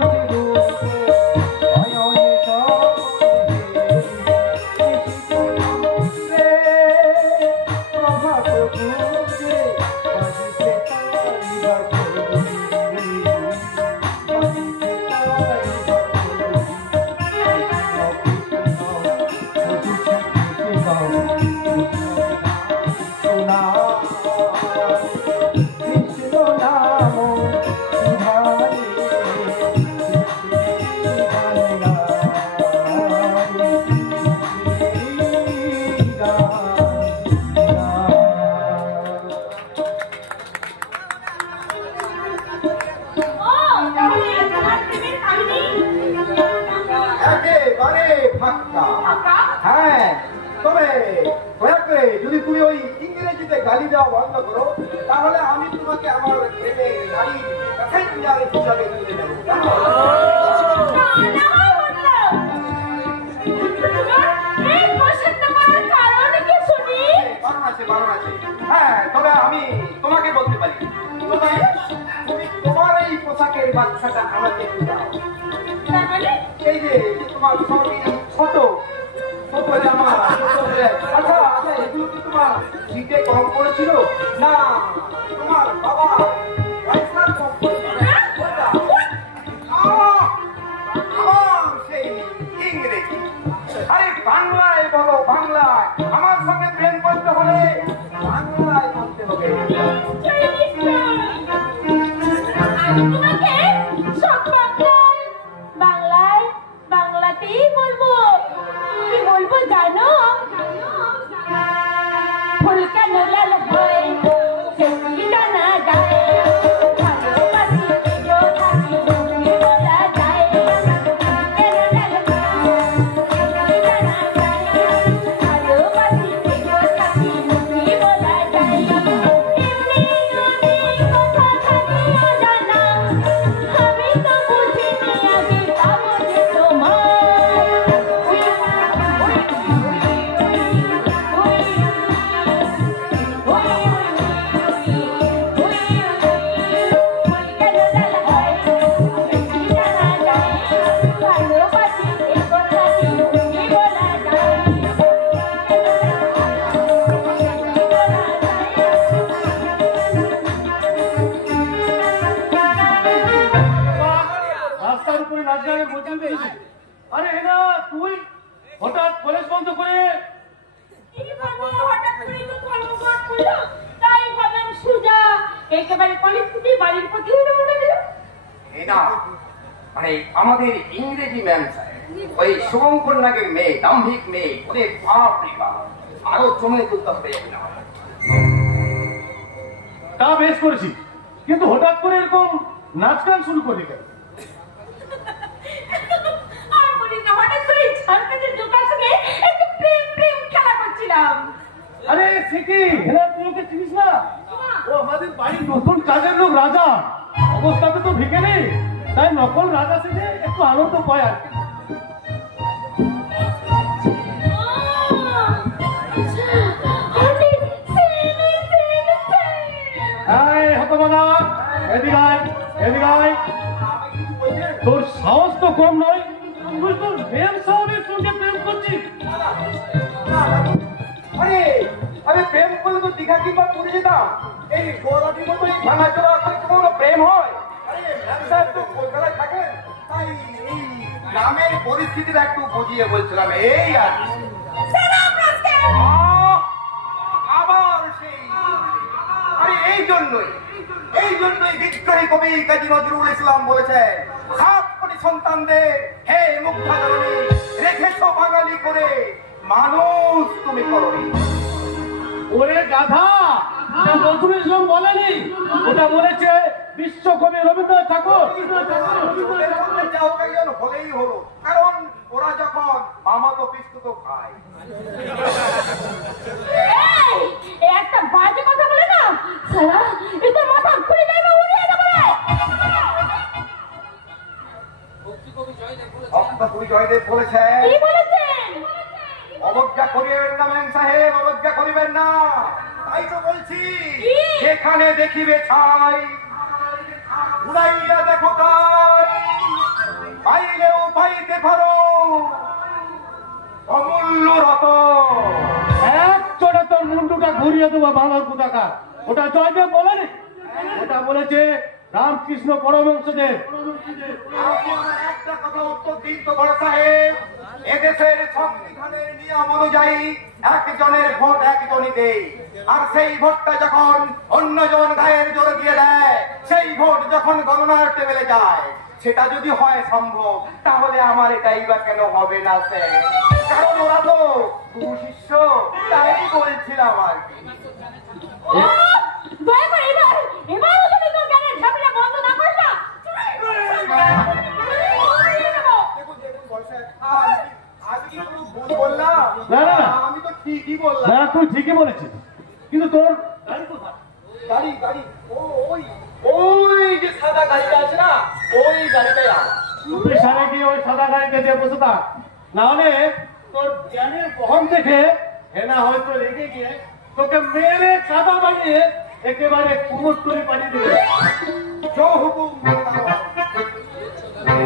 হ্যাঁ, তবে দয়া করে যদি তুমি ওই ইংরেজিতে গালি দেওয়া বন্ধ করো, তাহলে আমি তোমাকে আমার প্রেমের নারী প্যাসেঞ্জার হিসাবে তুলে নেব। হ্যাঁ, তবে আমি তোমাকে বলতে পারি, তুমি তোমার এই পোশাকের বাচ্চাটা আমাকে একটু দাও। এই যে তোমার ছোট ছোট জামা, আচ্ছা আচ্ছা, এগুলো কি তোমার শীতে কম পড়েছিল না তোমার বাবা পয়সা কম পড়েছিল? আমার সেই ইংরেজি, আরে বাংলায় বলো, বাংলায়। আমার সঙ্গে প্রেম করতে হলে বাংলায় বলতে হবে। বাংলায় বাংলাতেই বলবো। কি বলবো জানো? ফুল কেন লাল হয় সেটি জানা যায়, ভালোবাসি প্রিয় থাকি তুমি বলা যায়। কেন লাল হয় সেটি জানা যায়, ভালোবাসি প্রিয় থাকি তুমি বলা যায়। এমনি কথা থাকিও জানা, আমি তো বুঝিনি আগে পাবো যে তোমায়। রাস্তার উপরে নাচ গানে বলতে পেরেছি। আরে না, তুই হঠাৎ কলেজ বন্ধ করে তাই ভাবলাম সুজা একেবারে কলেজ থেকে বাড়ির প্রতি উঠে পড়ে গেল। না মানে আমাদের ইংরেজি ম্যাম স্যার, ওই শুভঙ্কর নাগের মেয়ে, দাম্ভিক মেয়ে, ওদের বাপ রে বাপ, আরো জমে তুলতে হবে না। তা বেশ করেছি, কিন্তু হঠাৎ করে এরকম নাচ গান শুরু করলি কেন? আর বলিস না, হঠাৎ করে ঝাড়পেটের জোতার সঙ্গে একটু প্রেম প্রেম খেলা করছিলাম। আরে সে কি, হেনা তুই ওকে চিনিস না? ও আমাদের বাড়ির নতুন কাজের লোক রাজা, অবস্থাতে তো ভিকে নেই, তাই নকল রাজা সেজে একটু আনন্দ পায় আর কি। তোর সাহস তো কম নয়, তুই তোর প্রেম সাহসের সঙ্গে প্রেম করছিস। আরে আমি প্রেম করলে তো দীঘা কিংবা পুরী যেতাম, এই গোলাটির মতো এই ভাঙা চলা কোনো প্রেম হয়? আরে ম্যাম সাহেব তো কলকাতায় থাকেন, তাই এই গ্রামের পরিস্থিতিটা একটু বুঝিয়ে বলছিলাম, এই আর কি। আবার সেই জন্যই বিদ্রোহী কবি কাজী নজরুল ইসলাম বলেছেন, 7 কোটি সন্তানদের হে মুগ্ধা জননী, রেখেছো বাঙালি করে, মানুষ তুমি করনি। ওরে গাধা, এটা নজরুল ইসলাম বলেনি, ওটা বলেছে বিশ্বকবি রবীন্দ্রনাথ ঠাকুর। হলেই হলো, কারণ ওরা যখন মামাতো পিস্তুতো খায়। এই একটা বাজে কথা বলে না সালা, এটা মাথা খুলে যাবে, উড়িয়ে যাবে। কবি জয়দেব বলেছেন, কি বলেছেন? অবজ্ঞা করিবেন না ম্যাম সাহেব, অবজ্ঞা করিবেন না। তাই তো বলছি, যেখানে দেখিবে ছাই উড়াইয়া দেখো তাই, পাইলেও পাইতে পারো অমূল্য রতন। এক চড়ে তোর মুন্ডুটা ঘুরিয়ে দেবো বাংলার কোথাকার। ওটা জয়দেব বলেনি, ওটা বলেছে রামকৃষ্ণ পরমহংসদেব। আপনি আমার একটা কথা উত্তর দিন তো বড় সাহেব, এদেশের সংবিধানের নিয়ম অনুযায়ী একজনের ভোট একজনই দেয়, আর সেই ভোটটা যখন অন্যজন গায়ের জোরে দিয়ে দেয়, সেই ভোট যখন গণনার টেবিলে যায়, সেটা যদি হয় সম্ভব, তাহলে আমার এটাই বা কেন হবে না স্যার? কারণ ওরা তো গুরু শিষ্য, তাই বলছিলাম আর কি। দয়া করে এবারও যদি তোর জ্ঞানের ঝামেলা বন্ধ না করিস না, আমি তো ঠিকই বললাম। না, তুই ঠিকই বলেছিস, কিন্তু তোর গাড়ি কোথায়? গাড়ি গাড়ি ওই যে সাদা গাড়িটা আছে না, ওই গাড়িটাই আমার। তুই সারা গিয়ে ওই সাদা গাড়িতে দিয়ে বসে থাক, নাহলে তোর জ্ঞানের বহন দেখে হেনা হয়তো রেগে গিয়ে তোকে মেরে কাদা বানিয়ে একেবারে কুমোর করে পাঠিয়ে দেবে। হুকুম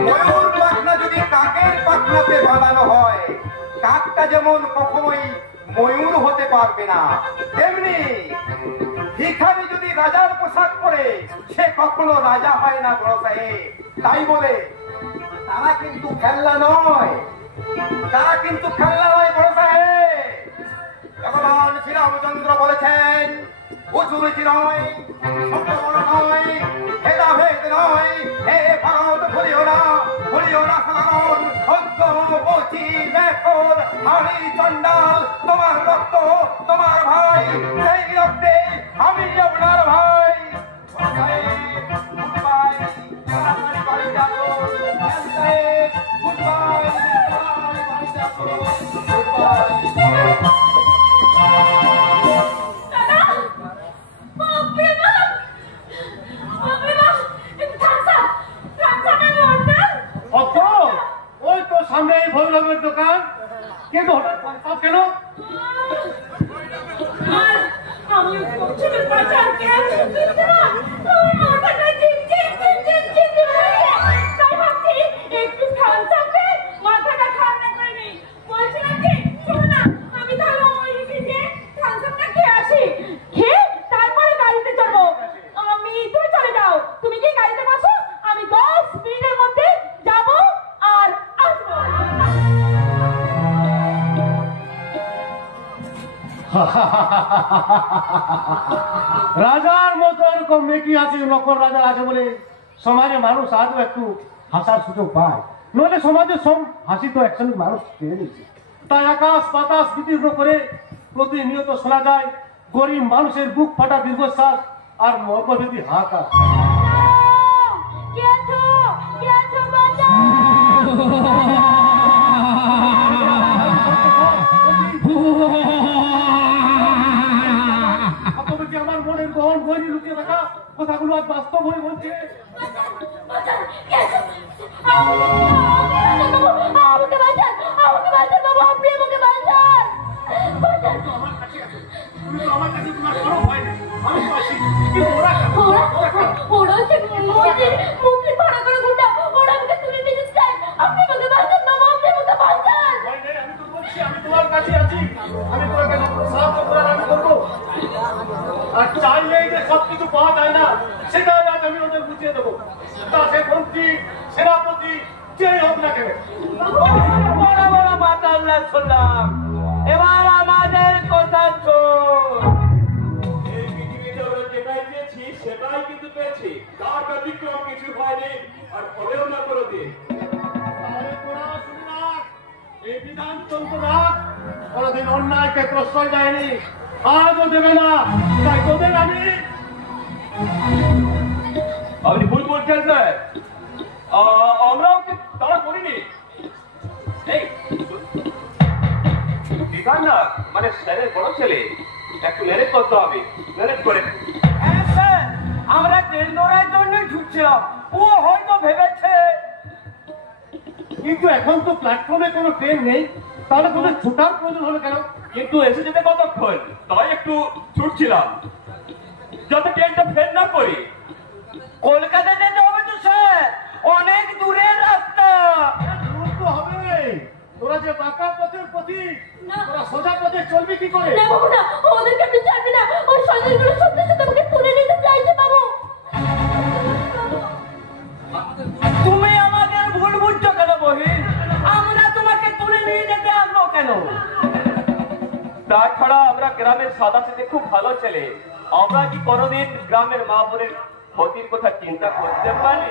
ময়ূর পাখনা যদি কাকের পাখনাতে বাঁধানো হয়, কাকটা যেমন কখনোই ময়ূর হতে পারবে না, তেমনি ভিখারি যদি রাজার পোশাক পরে, সে কখনো রাজা হয় না বড় সাহেব। তাই বলে তারা কিন্তু খেলনা নয়, তারা কিন্তু খেলনা নয় বড় সাহেব। ভগবান শ্রীরামচন্দ্র বলেছেন, উঁচু নিচু নয়, ছোট বড় নয়, ভেদাভেদ নয়, হে ভারত ভুলিও না সাধারণ অজ্ঞ বচি মেখর হাড়ি চণ্ডাল, তোমার রক্ত তোমার ভাই, সেই রক্তে আমি আপনার ভাই। ওই তো সামনে এই ভৈরবের দোকান, কিন্তু হঠাৎ পাঁচ কেন? আমি ছোট বাচ্চার জ্ঞান দিতে না, মাথাটা চিনচিন তাই ভাবছি একটু ঠান্ডা মাথাটা ঠান্ডা করে নেই। বলছিলাম কি, শোনো না, আমি তাহলে ওই যে ঠান্ডাটা খেয়ে আসি, খেয়ে তারপরে গাড়িতে চড়বো। তুমি চলে যাও, তুমি কি গাড়িতে বসো, আমি 10 মিনিটের মধ্যে যাবো আর আসবো। রাজার মতো এরকম মেকি আছে, নকল রাজা আছে বলে সমাজে মানুষ আজও একটু হাসার সুযোগ পায়, নইলে সমাজের সব হাসি তো একসঙ্গে মানুষ পেয়ে নিচ্ছে। তাই আকাশ বাতাস বিতীর্ণ করে প্রতিনিয়ত শোনা যায় গরিব মানুষের বুক ফাটা দীর্ঘশ্বাস আর মর্মভেদী হাহাকার। আমার মনের গহন বইনি লুকিয়ে রাখা কথাগুলো আজ বাস্তব হয়ে বলছে। আমাকে বাঁচান বাবু, আপনি আমাকে বাঁচান। আমার কাছে তোমার কোনো ভয় নেই, আমি তো আছি, কিন্তু ওরা ওরা হচ্ছে মন্ত্রী ভাড়া করে গুন্ডা, ওরা আমাকে তুলে নিতে চায়। আপনি আমাকে বাঁচান বাবু, আপনি আমাকে বাঁচান। ভয় নেই, আমি তো বলছি আমি তোমার কাছে আছি, আমি তোমাকে সাহায্য করার আমি করবো। আর চাইলে যে সবকিছু পাওয়া যায় না, সেটা আজ আমি ওদের বুঝিয়ে দেবো। তা সে মন্ত্রী, সেনাপতি, যেই হোক না কেন। বড় বড় মাতাল্লা শুনলাম, এবার আমাদের কথা শোন। এই পৃথিবীতে ওরা যেটাই দিয়েছি অত্যন্ত রাগ, কোনোদিন অন্যায়কে প্রশ্রয় দেয়নি, আজও দেবে না। তাই তোদের আমি আপনি ভুল বলছেন স্যার, আমরা ওকে তাড়া করিনি। এই বিধান না, মানে স্যারের বড় ছেলে, একটু ম্যানেজ করতে হবে, ম্যানেজ করে। হ্যাঁ স্যার, আমরা ট্রেন ধরার জন্য ঢুকছিলাম, ও হয়তো ভেবেছে। কিন্তু এখন তো প্ল্যাটফর্মে কোনো ট্রেন নেই, তাহলে তোদের ছুটার প্রয়োজন হলো কেন? কিন্তু এসে যেতে কতক্ষণ, তাই একটু ছুটছিলাম যাতে ট্রেনটা ফের না করি। কলকাতা যেতে হবে তো স্যার, অনেক দূরের রাস্তা। দূর তো হবে, তোরা যে বাঁকা পথের পথিক, না। তোরা সোজা পথে চলবি কি করে? না বাবু না, ওদেরকে আপনি জানবে না, ওই সন্তানগুলো সত্যি সত্যি তোমাকে তুলে নিতে চাইছে বাবু। তুমি আমাদের ভুল বুঝছো কেন বহিন? আমরা তোমাকে তুলে নিয়ে যেতে আসবো কেন? তাছাড়া আমরা গ্রামের সাদাসিধে খুব ভালো ছেলে, আমরা কি কোনোদিন গ্রামের মা বোনের ক্ষতির কথা চিন্তা করতে পারি?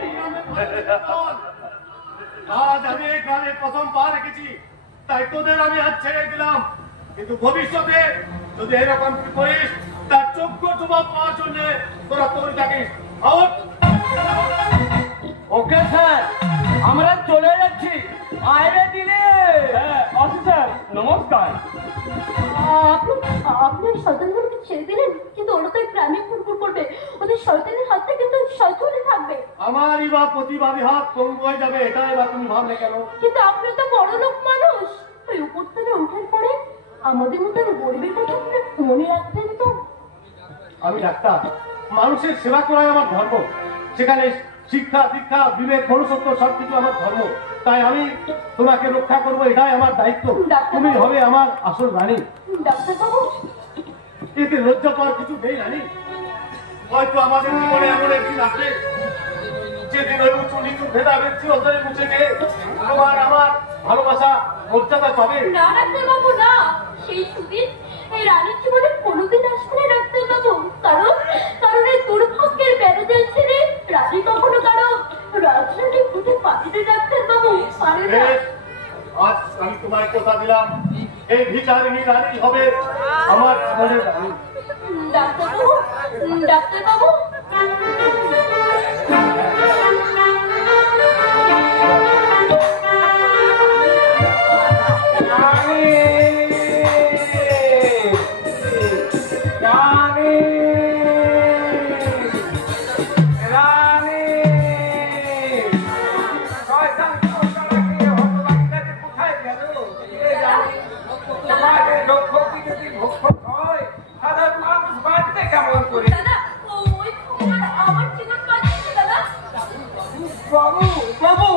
আজ আমি এই গ্রামে প্রথম পা রেখেছি, তাই তোদের আমি আজ ছেড়ে দিলাম। কিন্তু ভবিষ্যতে যদি এরকম কি করিস, তার যোগ্য জবাব পাওয়ার জন্য তোরা তৈরি থাকিস। আউট। ওকে স্যার, আমরা চলে যাচ্ছি। আইরে দিলে হ্যাঁ অফিসার নমস্কার। আপনি ওই সন্তানগুলোকে ছেড়ে দিলেন, কিন্তু ওরা তো গ্রামে ফুটফুট করবে, ওদের শয়তানের হাত থেকে কিন্তু সচলে থাকবে। আমারই বা প্রতিবাদী হাত পঙ্গু হয়ে যাবে, এটাই বা তুমি ভাবলে কেন? কিন্তু আপনি তো বড় লোক মানুষ, ওই উপর থেকে ওঠার পরে আমাদের মতন গরিবের কথা আপনি মনে রাখবেন তো। আমি ডাক্তার, মানুষের সেবা করাই আমার ধর্ম, সেখানে শিক্ষা দীক্ষা বিবেক মনুষ্যত্ব সবকিছু আমার ধর্ম। তাই আমি তোমাকে রক্ষা করবো, এটাই আমার দায়িত্ব। তুমি হবে আমার আসল রানী। ডাক্তারবাবু, এতে লজ্জা পাওয়ার কিছু নেই রানী। হয়তো আমাদের জীবনে এমন একদিন আসবে যেদিন ওই উঁচু নিচু ভেদাভেদ চিরতরে মুছে দিয়ে তোমার আমার ভালোবাসা মর্যাদা পাবে। না ডাক্তারবাবু না, সেই সুদিন এই রানীর জীবনে কোনোদিন আসবে না ডাক্তারবাবু। কারণ এই দুর্ভাগ্যের বেড়াজাল ছেড়ে রানী কখনো কারো রাজরানী ফুটে পাঠিয়ে ডাক্তারবাবু পারে না। বেশ, আজ আমি তোমায় কথা দিলাম, এই ভিখারিণী রানী হবে আমার জীবনের রানী। ডাক্তারবাবু দাদা, ওই খবর আমার জীবন বাঁচিয়েছে দাদা। বাবু বাবু,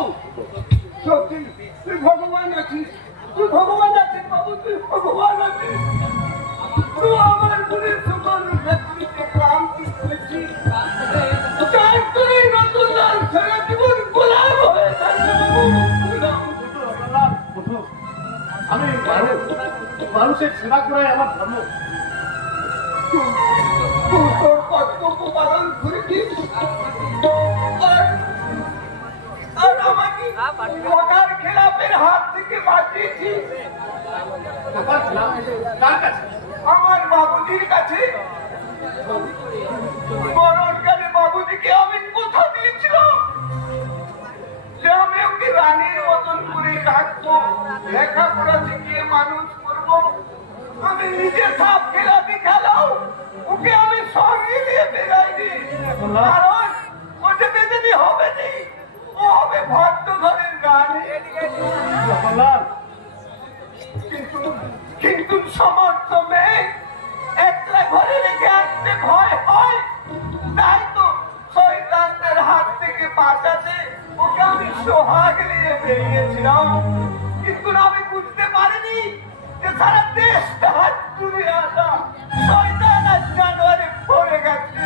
সত্যি তুই ভগবান আছিস, তুই ভগবান আছিস বাবু, তুই ভগবান আছিস। তুই আমার গুণের সমান ক্লান্তি করেছিস, তার তুই নতুন লাল সারা জীবন গোলাম হয়ে থাকবে বাবু। আমি মানুষের সেবা করাই আমার ধর্ম। তুই তোর কর্তব্য পালন করেছিস, আর আমাকে ওটার খেলাপের হাত থেকে বাঁচিয়েছিস। কার কাছে? আমার বাবুজির কাছে। মরণকালে বাবুজিকে আমি কথা দিয়েছিলাম যে আমি ওকে রানীর মতন করে রাখবো, লেখাপড়া শিখিয়ে মানুষ করবো। আমি নিজে সব খেলাতে খেলাও, ওকে আমি সঙ্গে নিয়ে বেড়াইনি, কারণ ও যে বেঁধে হবে নি, ও হবে ভক্ত ঘরের রানী। কিন্তু সমর্থ মেয়ে একটা ঘরে রেখে আসতে ভয় হয়, তাই তো শয়তানদের হাত থেকে বাঁচাতে ওকে আমি সোহাগ নিয়ে বেরিয়েছিলাম। কিন্তু আমি বুঝতে পারিনি যে সারা দেশটা হাত তুলে আসা শয়তান আর জানোয়ারে ভরে গেছে।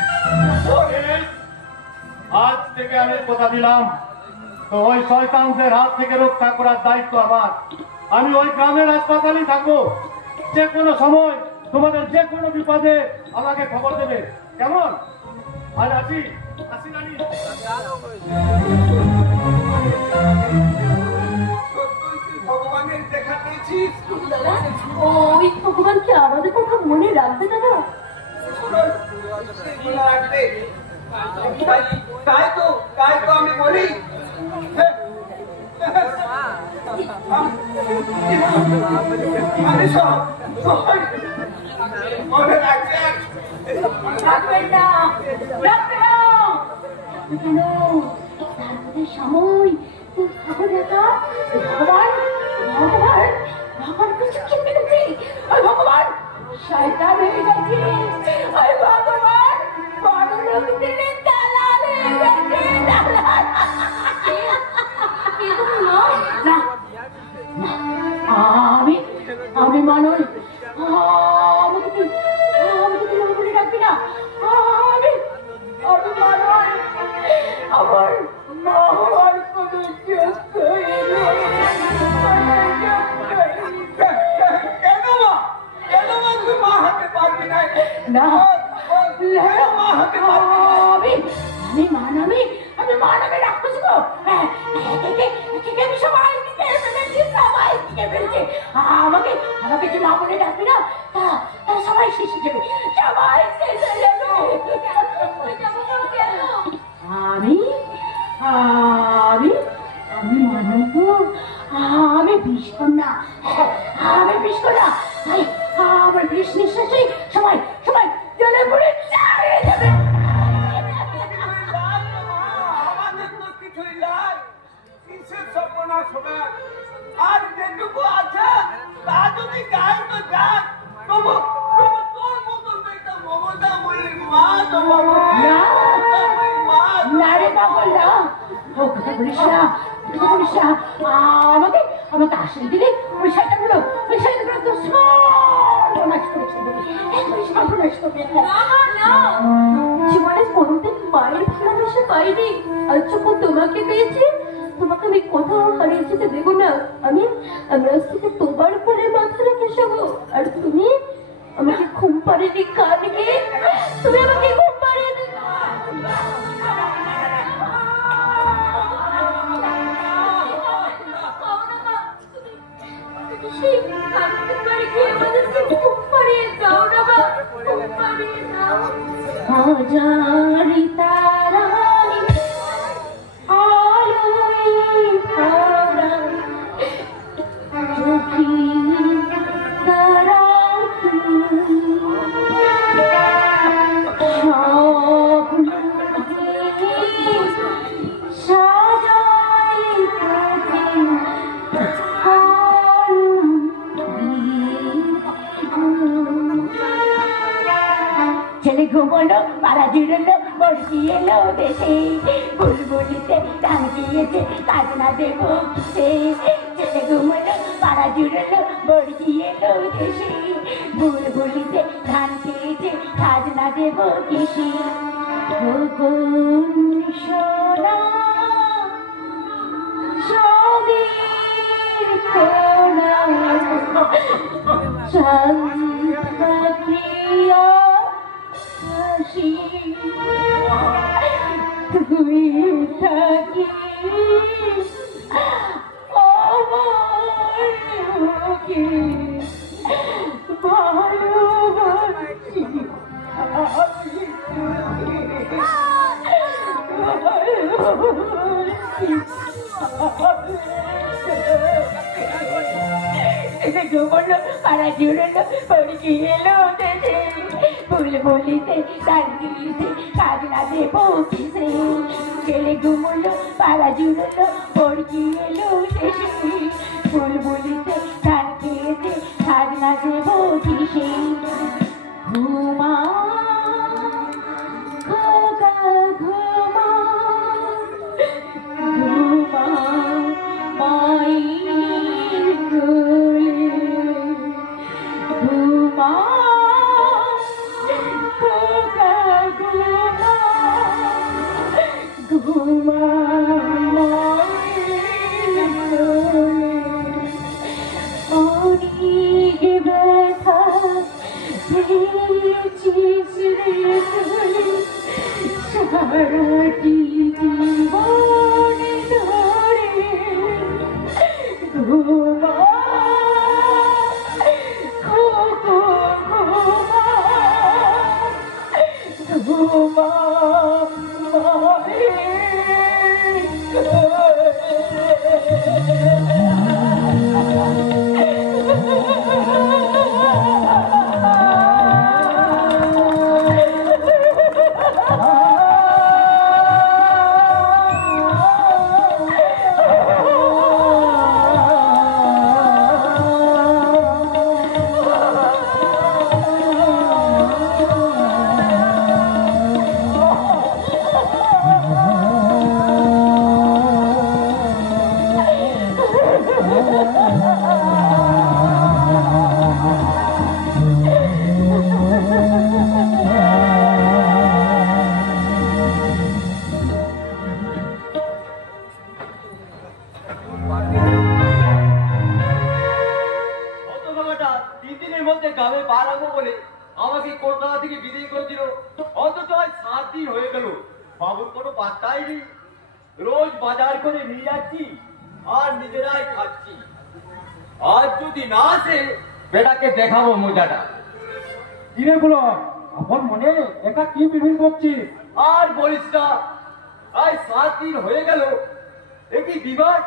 আজ থেকে আমি কথা দিলাম, তো ওই শয়তানদের হাত থেকে রক্ষা করার দায়িত্ব আমার। আমি ওই গ্রামের হাসপাতালেই থাকবো, যে কোনো সময় তোমাদের যে কোনো বিপদে আমাকে খবর দেবে, কেমন? আজ আসি রানী। সত্যই তুই ভগবানের দেখা পেয়েছিস? লাগবে দাদা? লাগবে তাই তো আমি বলি আমি সব মনে রাখবেন। রাখবেন না, রাখবেন না। কেন? তার মধ্যে সময় ভগবান ভগবান ভগবান কিছু কি পেরেছি? ওই ভগবান শয়তান হয়ে গেছে। ওই ভগবান বড় লোক দিলে দালাল হয়ে গেছে, দালাল। না আমি মানুষ, আমাকে তুই মনে করে রাখবি না। আমি মানুষ, আমার মা হওয়ার কোনো যোগ্য কেন মা তুই মা হতে পারবি না? না মা হতে পারবি না? আমি মানবে রাক্ষস গো। আমাকে যে মা বলে ডাকবি না, তা সবাই শেষ হয়ে যাবে, সবাই শেষ হয়ে যাবে। আমি মানব, আমি বিষ কন্যা, আমি বিষ কন্যা। তাই আমার বিষ নিঃশ্বাসে সবাই জলে পড়ে চালিয়ে যাবে। আর যেটুকু আছে তা যদি গায়ে তো যাক, তবু তোর মতো একটা মমতা বলি মা তোমার না রে পাগল না, ও কথা বলিস না, আমাকে আসলে দিলে ওই শাড়িগুলো তো সর্বনাশ করেছে, সর্বনাশ করবে। জীবনে কোনোদিন মায়ের ভালোবাসা পাইনি, আজ যখন তোমাকে পেয়েছি, তোমাকে আমি কোথাও হারিয়ে যেতে দেবো না। আমি আজ থেকে তোমার উপরে মাথা রেখে শোবো। আর তুমি আমাকে ঘুম পাড়িনি, কানকে তুমি আমাকে ঘুম পাড়িয়ে দিলে। হাজারি তারাই আলোয় ভরা চোখে তারা সাজাই ছেলে ঘুমলো, পাড়া জুড়লো, বড়কি এলো দেশে, বুলবুলিতে ধান গিয়েছে, কাজ না দেবো কিসে। ছেলে ঘুমলো, পাড়া জুড়লো, বড়কি এলো দেশে, বুলবুলিতে ধান খেয়েছে, কাজ না দেবো কিসে। সোনা সদের কোনা চন্দ্রিয়া হাসি তুই থাকি আমার বুকে ভালোবাসি পাড়া জুড়লো, পড়কি এলো দেশে, বুলবুলিতে গান দিয়েছে, কাজ না দেবো কিসে। ছেলে ঘুমলো, পাড়া জুড়লো, পড়কি এলো দেশে, বুলবুলিতে গান খেয়েছে, কাজ না দেবো কিসে। ঘুমা খোকা ঘুমা, ঘুমা মায়ের কোলে, ঘুমা খোকা ঘুমা, ঘুমা মায়ের কোলে। অনেক ব্যথা পেয়েছিস রে তুই সারাটি জীবন ধরে, ঘুমা খোকা ঘুমা, গ্রামে বাড়াবো বলে আমাকে কলকাতা থেকে বিদায় করে দিল। অথচ আজ 7 দিন হয়ে গেল, বাবুর কোনো পাত্তাই নেই। রোজ বাজার করে নিয়ে যাচ্ছি আর নিজেরাই খাচ্ছি। আজ যদি না আসে বেটাকে দেখাবো মজাটা। কিরে গুলো এখন মনে একা কি বিড়বিড় করছিস? আর বলিস না, আজ 7 দিন হয়ে গেল। একই বিবাদ,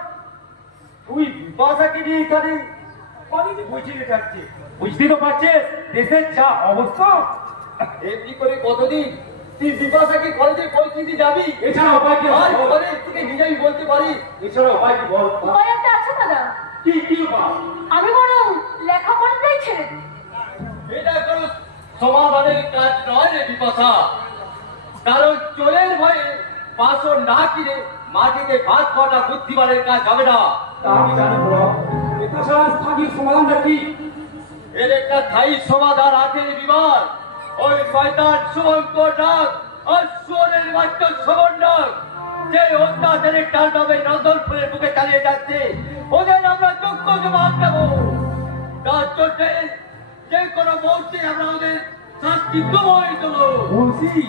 তুই বিপাশাকে নিয়ে এখানে কলেজে বুঝিয়ে থাকছিস। বুঝতেই তো পারছিস দেশের যা অবস্থা। এমনি করে কতদিন তুই বিপাশাকে কলেজে পৌঁছে দিয়ে যাবি? এছাড়া উপায় কি? আর কলেজ থেকে নিজেই বলতে পারিস। এছাড়া উপায় কি বল? উপায় একটা আছে দাদা। কি উপায়? আমি বরং লেখাপড়াটাই ছেড়ে দিই। এটা কোনো সমাধানের কাজ নয় রে বিপাশা। কারণ চোরের ভয়ে বাসন না কিনে মাটিতে ভাত খাওয়াটা বুদ্ধিমানের কাজ হবে না। তা আমি জানি বলো, এটা ছাড়া স্থায়ী সমাধানটা কি? এর একটা স্থায়ী সমাধান আছে রে বিমান। ওই শয়তান শুভঙ্কর নাগ আর চোরের বাচ্চা শোভন নাগ যে অত্যাচারের টালটাবে নন্দনপুরের বুকে চালিয়ে যাচ্ছে, ওদের আমরা যোগ্য জবাব দেবো। তার জন্যে যে কোনো মুহূর্তে আমরা ওদের শাস্তি দেবই দেবো।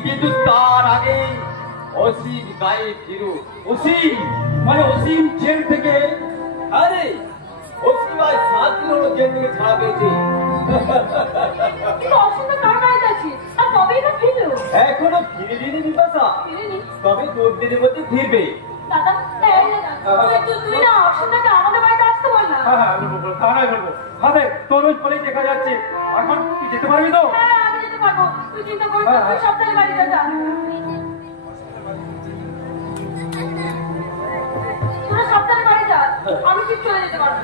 কিন্তু তার আগে অসীম গায়ে ফিরুক। অসীম মানে অসীম জেল থেকে? আরে অসীম আজ 7 দিন হলো জেল থেকে ছাড়া পেয়েছে। কিন্তু অসুবিধা কার বাড়িতে আছে? আর কবেই না ফিরলো? এখনো ফিরেনি বিপাশা, ফিরেনি? তবে 2 দিনের মধ্যে ফিরবে। দাদা এই নে দাদা, তুই না অসুবিধাকে আমাদের বাড়িতে আসতে বল না। হ্যাঁ আমি বলবো, তা নয় বলবো। হবে তোর ওই কলেজ দেখা যাচ্ছে, এখন তুই যেতে পারবি তো? হ্যাঁ আমি যেতে পারবো, তুই চিন্তা করিস না, তুই সপ্তাহে বাড়িতে যা। তোরা সপ্তাহে বাড়ি যা, আমি ঠিক চলে যেতে পারবো।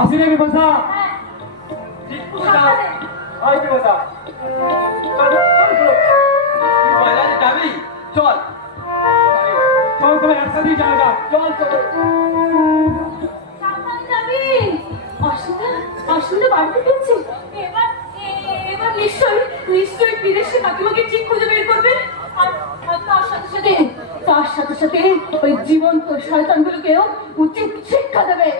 আসি রে বিপাশা। হ্যাঁ ঠিক কথা। আই বিপাশা, চল চল চল। তুই বাজারে যাবি? চল চল চল একসাথেই যাওয়া যাক। চল চল। সাবধানে যাবি। অসুবিধা বাড়িতে ফিরছে। এবার নিশ্চয়ই ফিরে সে কাকিমাকে ঠিক খুঁজে বের করবে। আর তার সাথে সাথে ওই জীবন্ত শয়তানগুলোকেও উচিত শিক্ষা দেবে।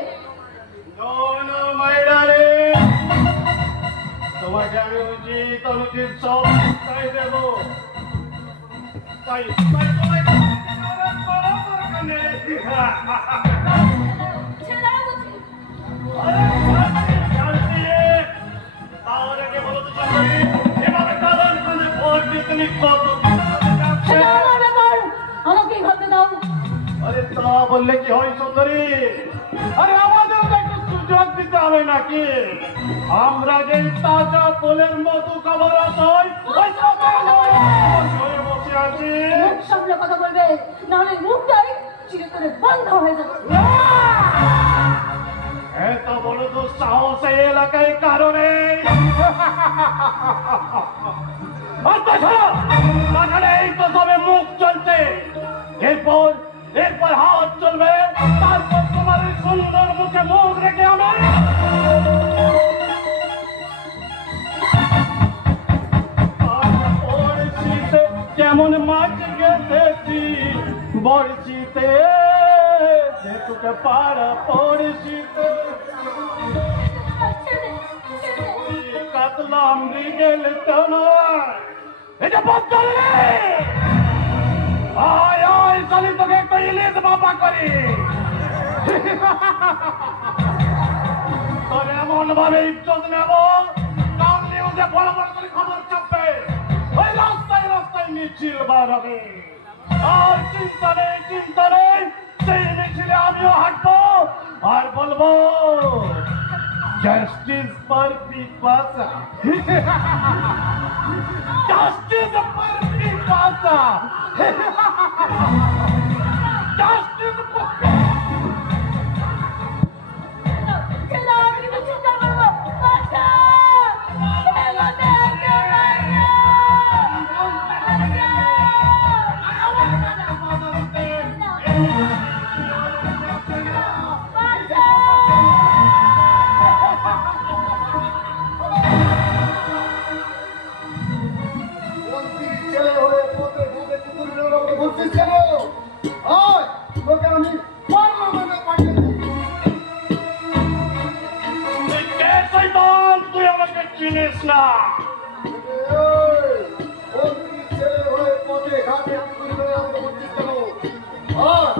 তোমাকে আমি উচিত অনুচিত সব শিক্ষাই দেব। তাই আমাকেই ভাবতে দাও। আরে তা বললে কি হয় সুন্দরী? আরে আমাদের একটু সুযোগ দিতে হবে নাকি? আমরা যে তাজা ফুলের মতো খাবার আসাই বসে আছি। মুখ সামনে কথা বলবে, নাহলে মুখটাই চিরতরে বন্ধ হয়ে যাবে। এত বড় দুঃসাহস এই এলাকায় কারণে তাছাড়া এই তো সবে মুখ চলছে, এরপর হাত চলবে, তারপর তোমার এই সুন্দর মুখে মুখ রেখে আমি কেমন মাছ গেছি বড়শিতে যেটুকে পাড়া পড়শিতে কাতলা মৃগেল টানায় এটা বদল আয় আয় চলি তোকে একটা ইলিশ বাবা করি। তবে এমন ভাবে ইজ্জত নেব কাল নিউজে বড় বড় করে খবর চাপবে, ওই রাস্তায় মিছিল বার হবে। আর চিন্তা নেই সেই মিছিলে আমিও হাঁটবো আর বলবো জাস্টিস ফর পিপাসা, জাস্টিস ফর পিপাসা, জাস্টিস ফর না। ছেলে হয়ে পথে ঘাটে ঘুরে আমাকে বলছিস কেন? আর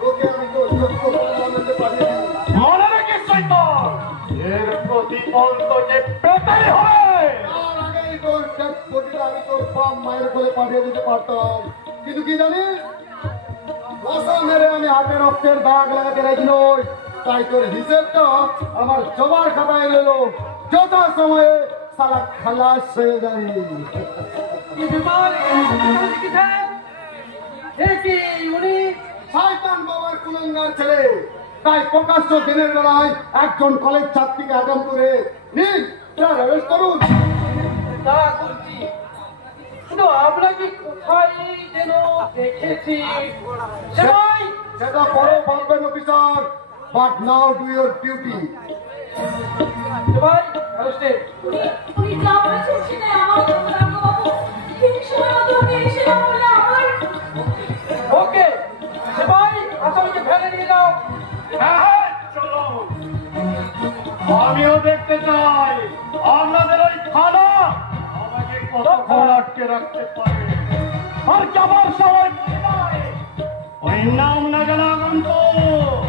তোকে আমি তো যোগ্য আনন্দে পাঠিয়ে দিই। মনে রেখিস শয়তান, এর প্রতিফল তোকে পেতেই হবে। তার আগেই তোর শেষ কোটিটা আমি তোর বাপ মায়ের কোলে পাঠিয়ে দিতে পারতাম, কিন্তু কি জানিস, মশা মেরে আমি হাতে রক্তের দাগ লাগাতে রাজি নই। তাই তোর হিসেবটা আমার জমার খাতায় এলো, যথা সময়ে সারা খালাস হয়ে যায়। কি ব্যাপার? কি উনি শয়তান বাবার কুলঙ্গার ছেলে, তাই প্রকাশ্য দিনের বেলায় একজন কলেজ ছাত্রীকে আগাম করে নিন প্রবেশ করুন। তা করছি, কিন্তু আপনাকে কোথায় যেন দেখেছি। সেটাই সেটা বড় ভাববেন officer, but now do your duty. ভাই অ্যারেস্টেড। উনি যা বলেছেন সেটাই আমার কথা বাবু। ঠিক সময় মতো উনি এসে না বলে আমার ওকে ভাই, আসামিকে ফেলে নিয়ে যাও। হ্যাঁ, চলো। আমিও দেখতে চাই আপনাদের ওই থানা আমাকে কতক্ষণ আটকে রাখতে পারে। আর যাবার সময় ওই নাম না জানা আগন্তুক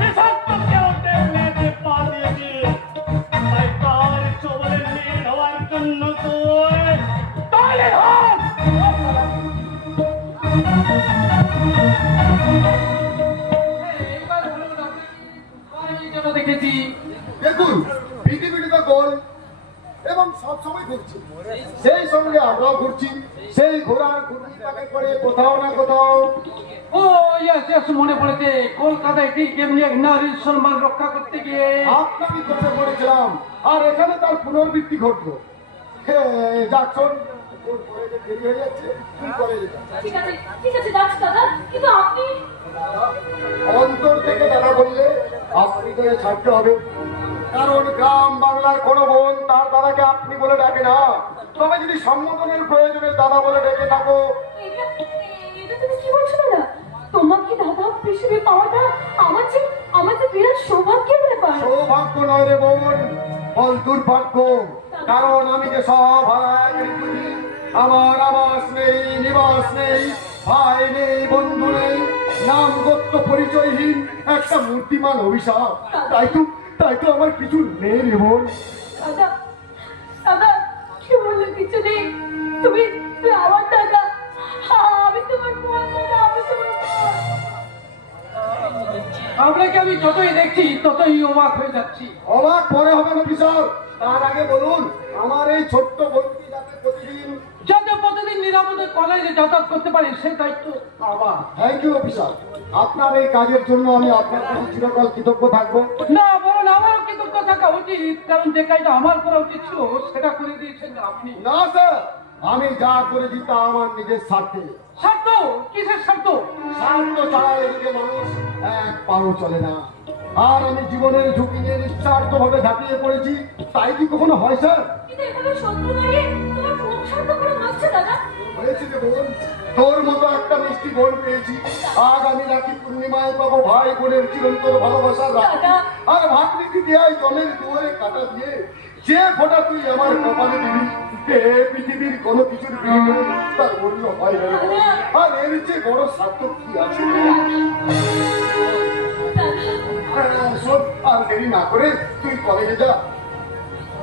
বিষাক্ত কেউ টেনে পা দিয়েছে, তাই তার চবলে নীল হওয়ার জন্য তুই তালে হাত। এইবার হলো না, কোথায় যেন দেখেছি। দেখুন পৃথিবীটা গোল এবং সবসময় ঘুরছি, সেই সঙ্গে আমরাও ঘুরছি। সেই ঘোরার ঘুরছি তাকে করে কোথাও না কোথাও ও ইয়েস ইয়েস, মনে পড়েছে। কলকাতায় ঠিক এমনি এক নারীর সম্মান রক্ষা করতে গিয়ে আপনাকে চোখে পড়েছিলাম, আর এখানে তার পুনর্বৃত্তি ঘটলো। যাচ্ছন দেরি হয়ে যাচ্ছে, তুই কলেজে যা। ঠিক আছে যাচ্ছি দাদা, কিন্তু আপনি অন্তর থেকে দাদা বললে আপনি করে ছাড়তে হবে, কারণ গ্রাম বাংলার কোনো বোন তার দাদাকে আপনি বলে ডাকে না। তবে যদি সম্বোধনের প্রয়োজনে দাদা বলে ডেকে থাকো, এটা তুমি কি বলছো দাদা? তোমাকে দাদা হিসেবে পাওয়াটা আমার যে বিরাট সৌভাগ্যের ব্যাপার। সৌভাগ্য নয় রে বোন, বল দুর্ভাগ্য। কারণ আমি যে সব হারায় গেছি, আমার আবাস নেই, নিবাস নেই, ভাই নেই, বন্ধু নেই, নাম গোত্র পরিচয়হীন একটা মূর্তিমান অভিশাপ। তাই তো আমার কিছু নেই রে বোন। দাদা দাদা কি বললো কিছু নেই? তুমি আমার দাদা, আমি তোমার বোন দাদা, আমি তোমার বোন। আপনাকে আমি যতই দেখছি ততই অবাক হয়ে যাচ্ছি। অবাক পরে হবে না অফিসার, তার আগে বলুন আমার এই ছোট্ট বোনটি যাতে প্রতিদিন যাতে প্রতিদিন নিরাপদে কলেজে যাতায়াত করতে পারি সেই দায়িত্ব আমার। থ্যাংক ইউ অফিসার, আপনার এই কাজের জন্য আমি আপনার কাছে চিরকাল কৃতজ্ঞ থাকবো। না বরং আমারও কৃতজ্ঞ থাকা উচিত, কারণ যে কাজটা আমার করা উচিত ছিল সেটা করে দিয়েছেন আপনি। না স্যার, আমি যা করেছি তা আমার নিজের স্বার্থে। স্বার্থ? কিসের স্বার্থ? স্বার্থ ছাড়া এদিকে মানুষ এক পাও চলে না। আর আমি জীবনের ঝুঁকি নিয়ে নিঃস্বার্থ ভাবে ঝাঁপিয়ে পড়েছি, তাই কি কখনো হয় স্যার? কিন্তু এভাবে শত্রু মারিয়ে তোমার কোন স্বার্থ করে ভাবছো দাদা? হয়েছে যে বোন, তোর মতো একটা মিষ্টি বোন পেয়েছি, আজ আমি রাখি পূর্ণিমায় পাবো ভাই বোনের চিরন্তর ভালোবাসার রাখি। দাদা। আর ভাবলি কি দিয়ে জলের দুয়ারে কাটা দিয়ে যে ফোঁটা তুই আমার কপালে দিবি, পৃথিবীর কোনো কিছুর বিনিময়ে তার মূল্য হয় না। আর এর চেয়ে বড় সার্থক কি আছে? শোন, আর দেরি না করে তুই কলেজে যা।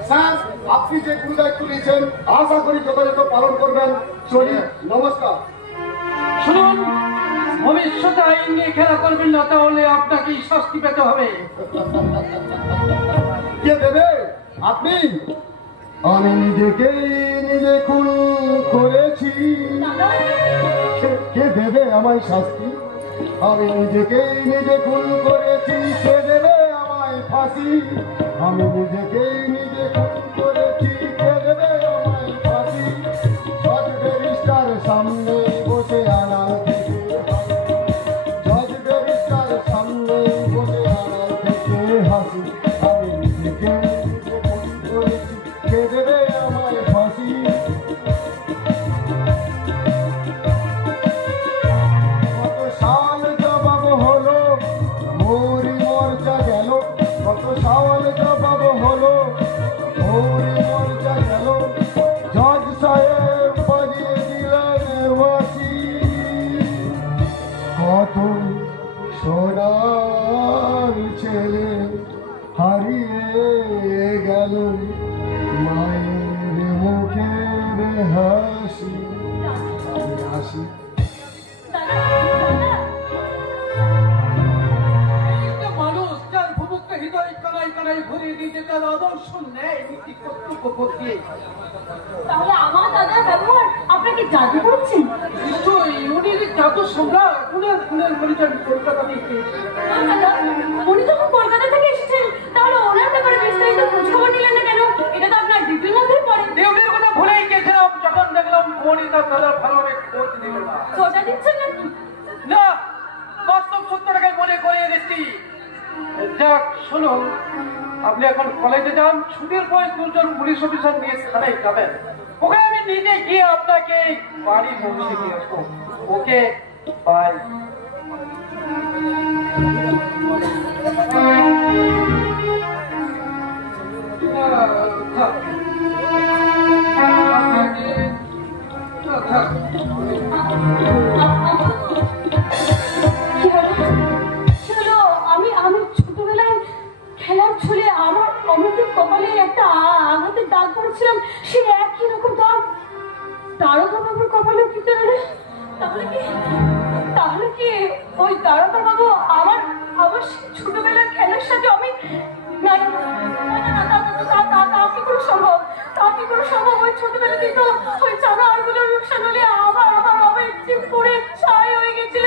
স্যার, আপনি যে গুরু দায়িত্ব নিয়েছেন আশা করি যথাযথ পালন করবেন। চলি, নমস্কার। শুনুন, ভবিষ্যতে আইন নিয়ে খেলা করবেন না, তাহলে আপনাকে শাস্তি পেতে হবে। কে দেবে? আপনি? আমি নিজেকেই নিজে খুন করেছি, কে দেবে আমায় শাস্তি? আমি নিজেকেই নিজে খুন করেছি, কে দেবে আমায় ফাঁসি? আমি নিজেকেই নিজে খুন করেছি, কে দেবে আমায় ফাঁসি? জজ ব্যারিস্টার সামনে বসে আড়াল থেকে, জজ ব্যারিস্টার সামনে বসে আড়াল থেকে হাসি। আমি নিজেকে নিজে খুন করেছি, কে দেবে আমায় ফাঁসি? কত সাল জবাব হলো, মরি মর্চা গেল, কত সাল জবাব হলো, মরি সোনার ছেলে হারিয়ে গেল মায়ের মুখের হাসি হাসি মানুষ যার ভুবুক্ত হৃদয় কানায় কানায় ভরিয়ে দিতে তার আদর্শ নেয় নীতি কর্তব্য করতে। তাহলে আমার দাদার ব্যবহার আপনাকে জাদু করছেন? নিশ্চয়ই উনি জাদু সম্রাট, উনার ফুলের পরিচয় কলকাতা থেকে। উনি যখন কলকাতা থেকে এসেছেন তাহলে ওনার ব্যাপারে বিস্তারিত খোঁজখবর নিলেন না কেন? এটা তো আপনার ডিউটির মধ্যেই পড়ে। দেউলির কথা ভুলেই গেছিলাম, যখন দেখলাম উনি তার দাদার ভালো খোঁজ নিল না। খোঁজা দিচ্ছেন নাকি? না, বাস্তব সত্যটাকে মনে করিয়ে দিচ্ছি। যাক শুনুন, আপনি এখন কলেজে যান, ছুটির পর দুজন পুলিশ অফিসার নিয়ে থানায় যাবেন। ওখানে আমি নিজে গিয়ে আপনাকে বাড়ি পৌঁছে দিয়ে আসবো। ওকে, বাই। আমি ছোটবেলায় খেলার ছলে আমার অমৃতের কপালে একটা আঘাতের দাগ পড়েছিলাম, সে একই রকম দাগ তারকা বাবুর কপালে ফিতে গেলে। তাহলে কি ওই তারকা বাবু আমার আমার ছোটবেলার খেলার সাথে আমি না না তা কি করে সম্ভব? ওই ছোটবেলাতেই তো ওই চাঁদা আরগুলো রূপসান হলে আমার একটি পরে ছাই হয়ে গেছিল,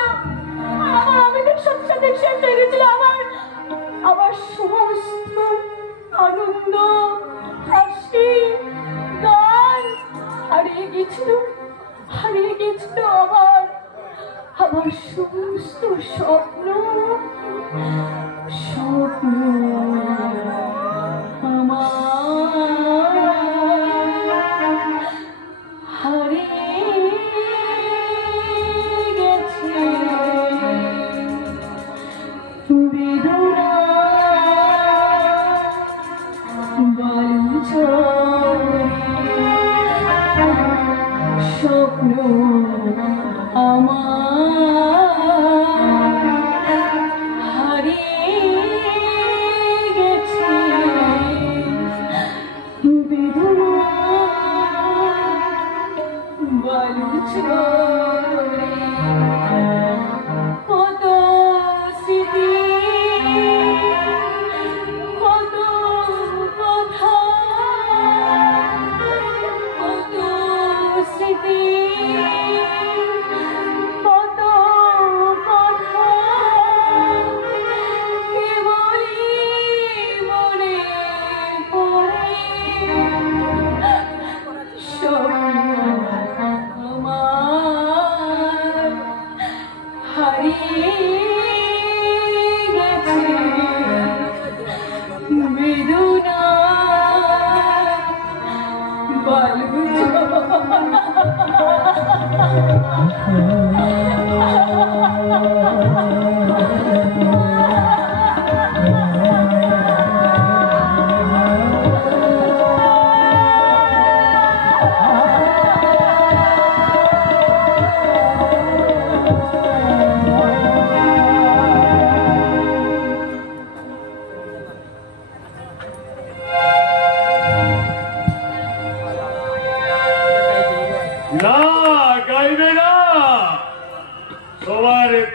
আমার অমিতের সাথে সাথে শেষ হয়ে গেছিল, আমার সমস্ত আনন্দ হাসি গান হারিয়ে গেছিল আমার সমস্ত স্বপ্ন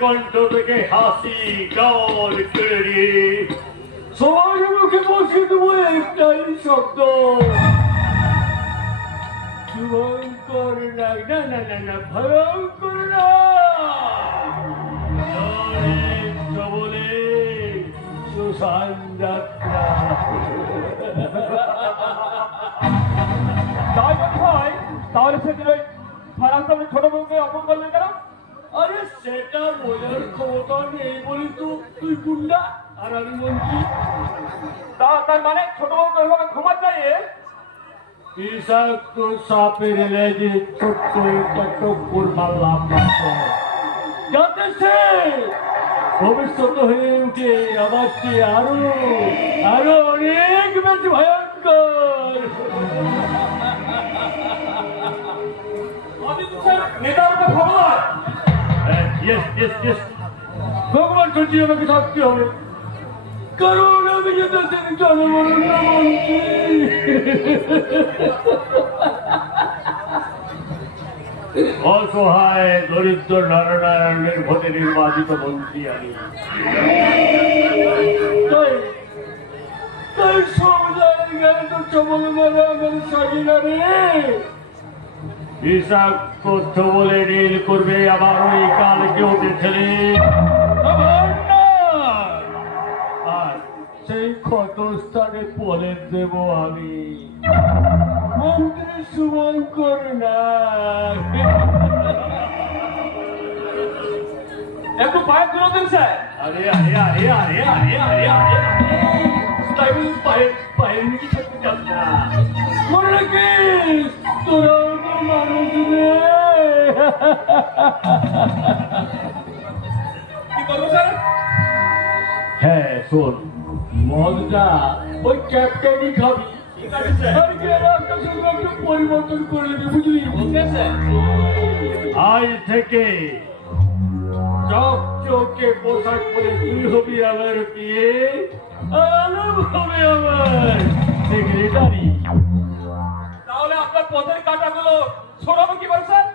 কণ্ঠ থেকে হাসি গান কেড়ে নিয়ে সবার মুখে বসে দেবো একটাই শব্দ, শুভঙ্কর নাগ। না না না না, ভয়ঙ্কর না, বলে সুশান যাত্রা। তাহলে সেদিন ওই ফারান্ত ছোট বউকে অপমান করলেন কেন? আরে সেটা বোঝার ক্ষমতা নেই বলি তো তুই গুন্ডা আর আমি মন্ত্রী। তার মানে ছোট বউকে ওইভাবে ক্ষমা চাইয়ে বিষাক্ত সাপের লেজে ছোট্ট একটা টপ্পর মারলাম যাতে সে ভবিষ্যৎ হয়ে উঠে আমার চেয়ে আরো অনেক বেশি ভয়ঙ্কর। নেতার খবর ভগবান সত্যি আমাকে থাকতে হবে, কারণ আমি যেতে জনমরণ না বলছি। অসহায় দরিদ্র নারায়ণের ভোটে নির্বাচিত মন্ত্রী আমি, তাই সব জায়গায় তো চমল মারা আমার সাজিনা রে। বিষাক্ত বলে নীল করবে আমার ওই কালকে উঠেছিলে, আর সেই ক্ষত স্থানে পলে দেব আমি মন্ত্রী শুভঙ্কর না। একটু পায়ে তুলে দিন স্যার। আরে আরে আরে আরে আরে আরে আরে পায়ের নিচে থাকতে চাস না, মনে রাখিস তোরা মানুষ রে। কি করবো স্যার? হ্যাঁ শোন, মদটা ওই ক্যাপ্টেনই খাবি, আর গ্যারাজটা শুধু একটু পরিবর্তন করে দিবি, বুঝলি? আজ থেকে চকচকে পোশাক পরে তুই হবি আমার বিয়ে, আলম হবে আমার সেক্রেটারি। তাহলে আপনার পথের কাঁটাগুলো ছড়াবো কি করে স্যার?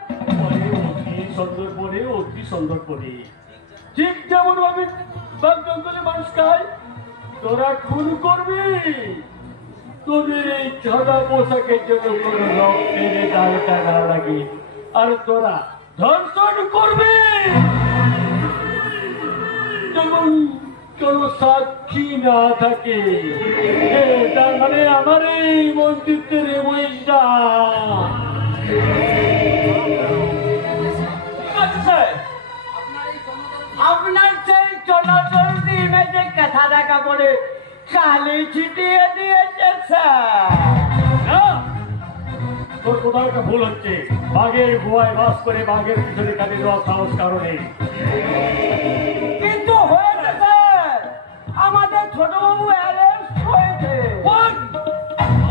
অতি সুন্দর পরে ঠিক যেমন ভাবে বাঘ জঙ্গলে মানুষ খায়, তোরা খুন করবি, তোদের এই সাদা পোশাকের জন্য কোনো রক্তের ডালটা না লাগে, আর তোরা ধর্ষণ করবি যেমন কোনো সাক্ষী না থাকে। তার মানে আমার এই মন্ত্রিত্বের বইটা আপনার সেই চলাচলতি ইমেজে কথা দেখা বলে কালি ছিটিয়ে দিয়েছে স্যার। তোর কোথাও একটা ভুল হচ্ছে, বাঘের গুহায় বাস করে বাঘের পিছনে কাটে দেওয়ার সাহস কারণে। কিন্তু হয়েছে স্যার, আমাদের ছোটবাবু অ্যারেস্ট হয়েছে।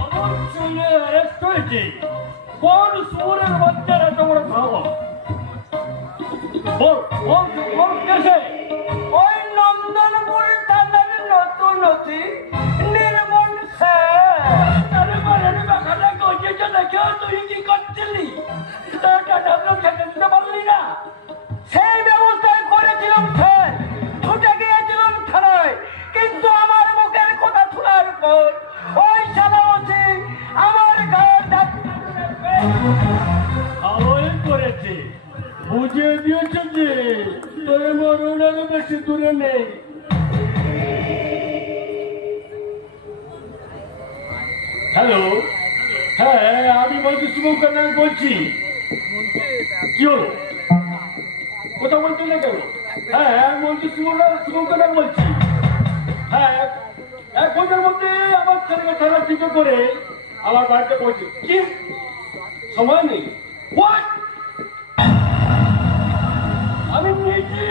আমার ছেলে অ্যারেস্ট হয়েছে? কোন সুরের বাচ্চার এত বড় সাহস? বল কেসে? ওই নন্দনপুর থানার নতুন নথি নির্মল স্যার। আরে বারে বাখানা গজেছে দেখে তুই কি করছিলি? টাকা ঢাবলো খেতে দিতে পারলি না? সেই ব্যবস্থায় করেছিলাম স্যার, ছুটে গিয়েছিলাম থানায়, কিন্তু আমার মুখের কথা শোনার পর ওই সাদামতি আমার গায়ে ভালোই করেছে, বুঝিয়ে দিয়েছে যে তোর মরণ আরো বেশি দূরে নেই। হ্যালো, হ্যাঁ আমি বলছি শুভঙ্কর নাগ বলছি। কি হলো, কথা বলতে না কেন? হ্যাঁ আমি বলছি শুভঙ্কর নাগ বলছি। হ্যাঁ 1 ঘন্টার মধ্যে আমার ছেলেকে থানা থেকে করে আমার বাড়িতে পৌঁছে। কি সময় নেই? What? আমি নিজে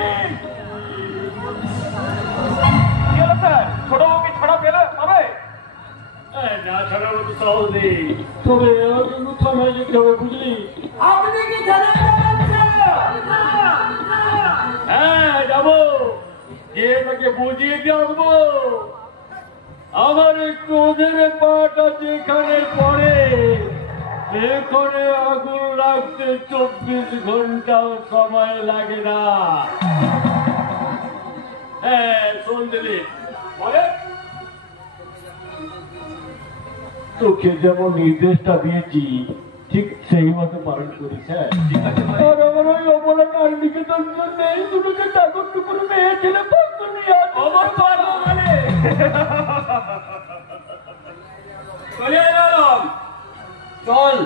স্যার ছোটবাবু কি ছাড়া পেলে পাবে? না ছাড়ার মতো সহজ নেই, তবে থানায় যেতে হবে, বুঝলি? আপনি কি থানায় যাচ্ছেন? হ্যাঁ যাবো, যে তাকে বুঝিয়ে দিয়ে আসবো আমার একটু ওদের পাটা যেখানে পড়ে এখানে আগুন লাগতে 24 ঘন্টাও সময় লাগে না। হ্যাঁ শোন দিলি, তোকে যেমন নির্দেশটা দিয়েছি ঠিক সেই মতো পালন করিস। হ্যাঁ আর আমার ওই অবলা কারণীকে তোর জন্য এই দুটোকে চাকর টুকুর মেয়ে ছেলে পক্ষ নিয়ে আমার পারবো মানে চলে এলাম। চল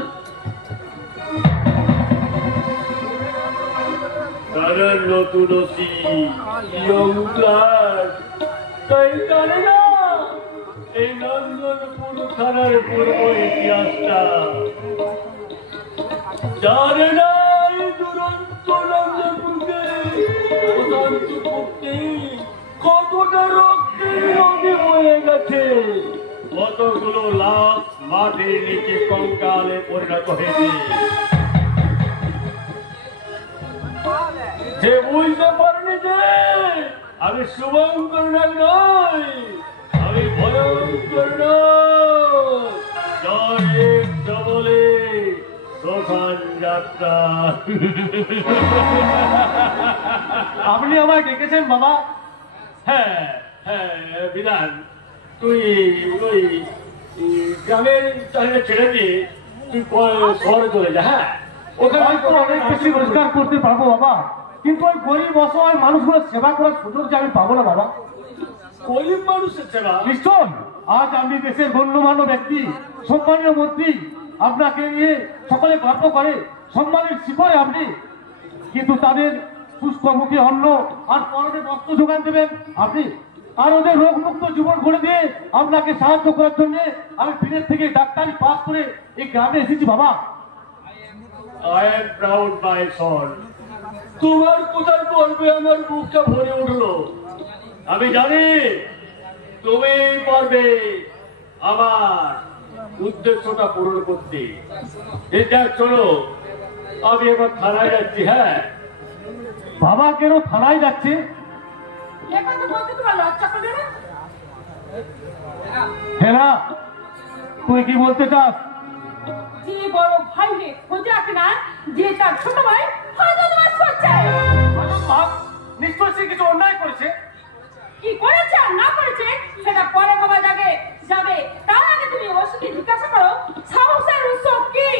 তাদের নতুন তাই জানে না এই নন্দনপুর থানার পূর্ব ইতিহাসটা, জানে না এই দুরন্ত নন্দনপুরকে অশান্ত করতে কতটা রক্তের নদী বয়ে গেছে, কতগুলো লাশ মাটির নিচে কঙ্কালে পরিণত হয়েছে। সে বুঝতে পারেনি যে আমি শুভঙ্কর নাগ নই, আমি ভয়ঙ্কর নাগ। জয় জবলে শ্মশান যাত্রা। আপনি আমায় ডেকেছেন বাবা? হ্যাঁ হ্যাঁ বিধান, তুই ওই গ্রামের চাহিদা ছেড়ে দিয়ে তুই শহরে চলে যা। হ্যাঁ, ওখানে হয়তো অনেক বেশি রোজগার করতে পারবো বাবা, কিন্তু ওই গরিব অসহায় মানুষগুলোর সেবা করার সুযোগ যে আমি পাবো না বাবা। গরিব মানুষের সেবা? নিশ্চয়। আজ আপনি দেশের গণ্যমান্য ব্যক্তি, সম্মানীয় মন্ত্রী, আপনাকে নিয়ে সকলে গর্ব করে, সম্মানের শিখরে আপনি, কিন্তু তাদের শুষ্ক মুখে অন্ন আর পরনে বস্ত্র যোগান দেবেন আপনি, আর ওদের রোগমুক্ত জীবন গড়ে দিয়ে আপনাকে সাহায্য করার জন্য আমি বিদেশ থেকে ডাক্তারি পাস করে এই গ্রামে এসেছি বাবা। I am proud my son. তোমার কোথায় বলবে আমার বুকটা ভরে উঠলো। আমি জানি তুমি পারবে আমার উদ্দেশ্যটা পূরণ করতে। এটা চলো, আমি এবার থানায় যাচ্ছি। হ্যাঁ বাবা কেন থানায় যাচ্ছে? হ্যাঁ, তুই কি বলতে চাস? যে বড় ভাই রে খোঁজাক না, যে তার ছোট ভাই বদমাশ করছে। নিশ্চয় সে কিছু অন্যায় করেছে। কি করেছে আর না করেছে সেটা পরে ভাবা যাবে। তার আগে তুমি ওসকে জিজ্ঞাসা করো সাহসের উৎস কি।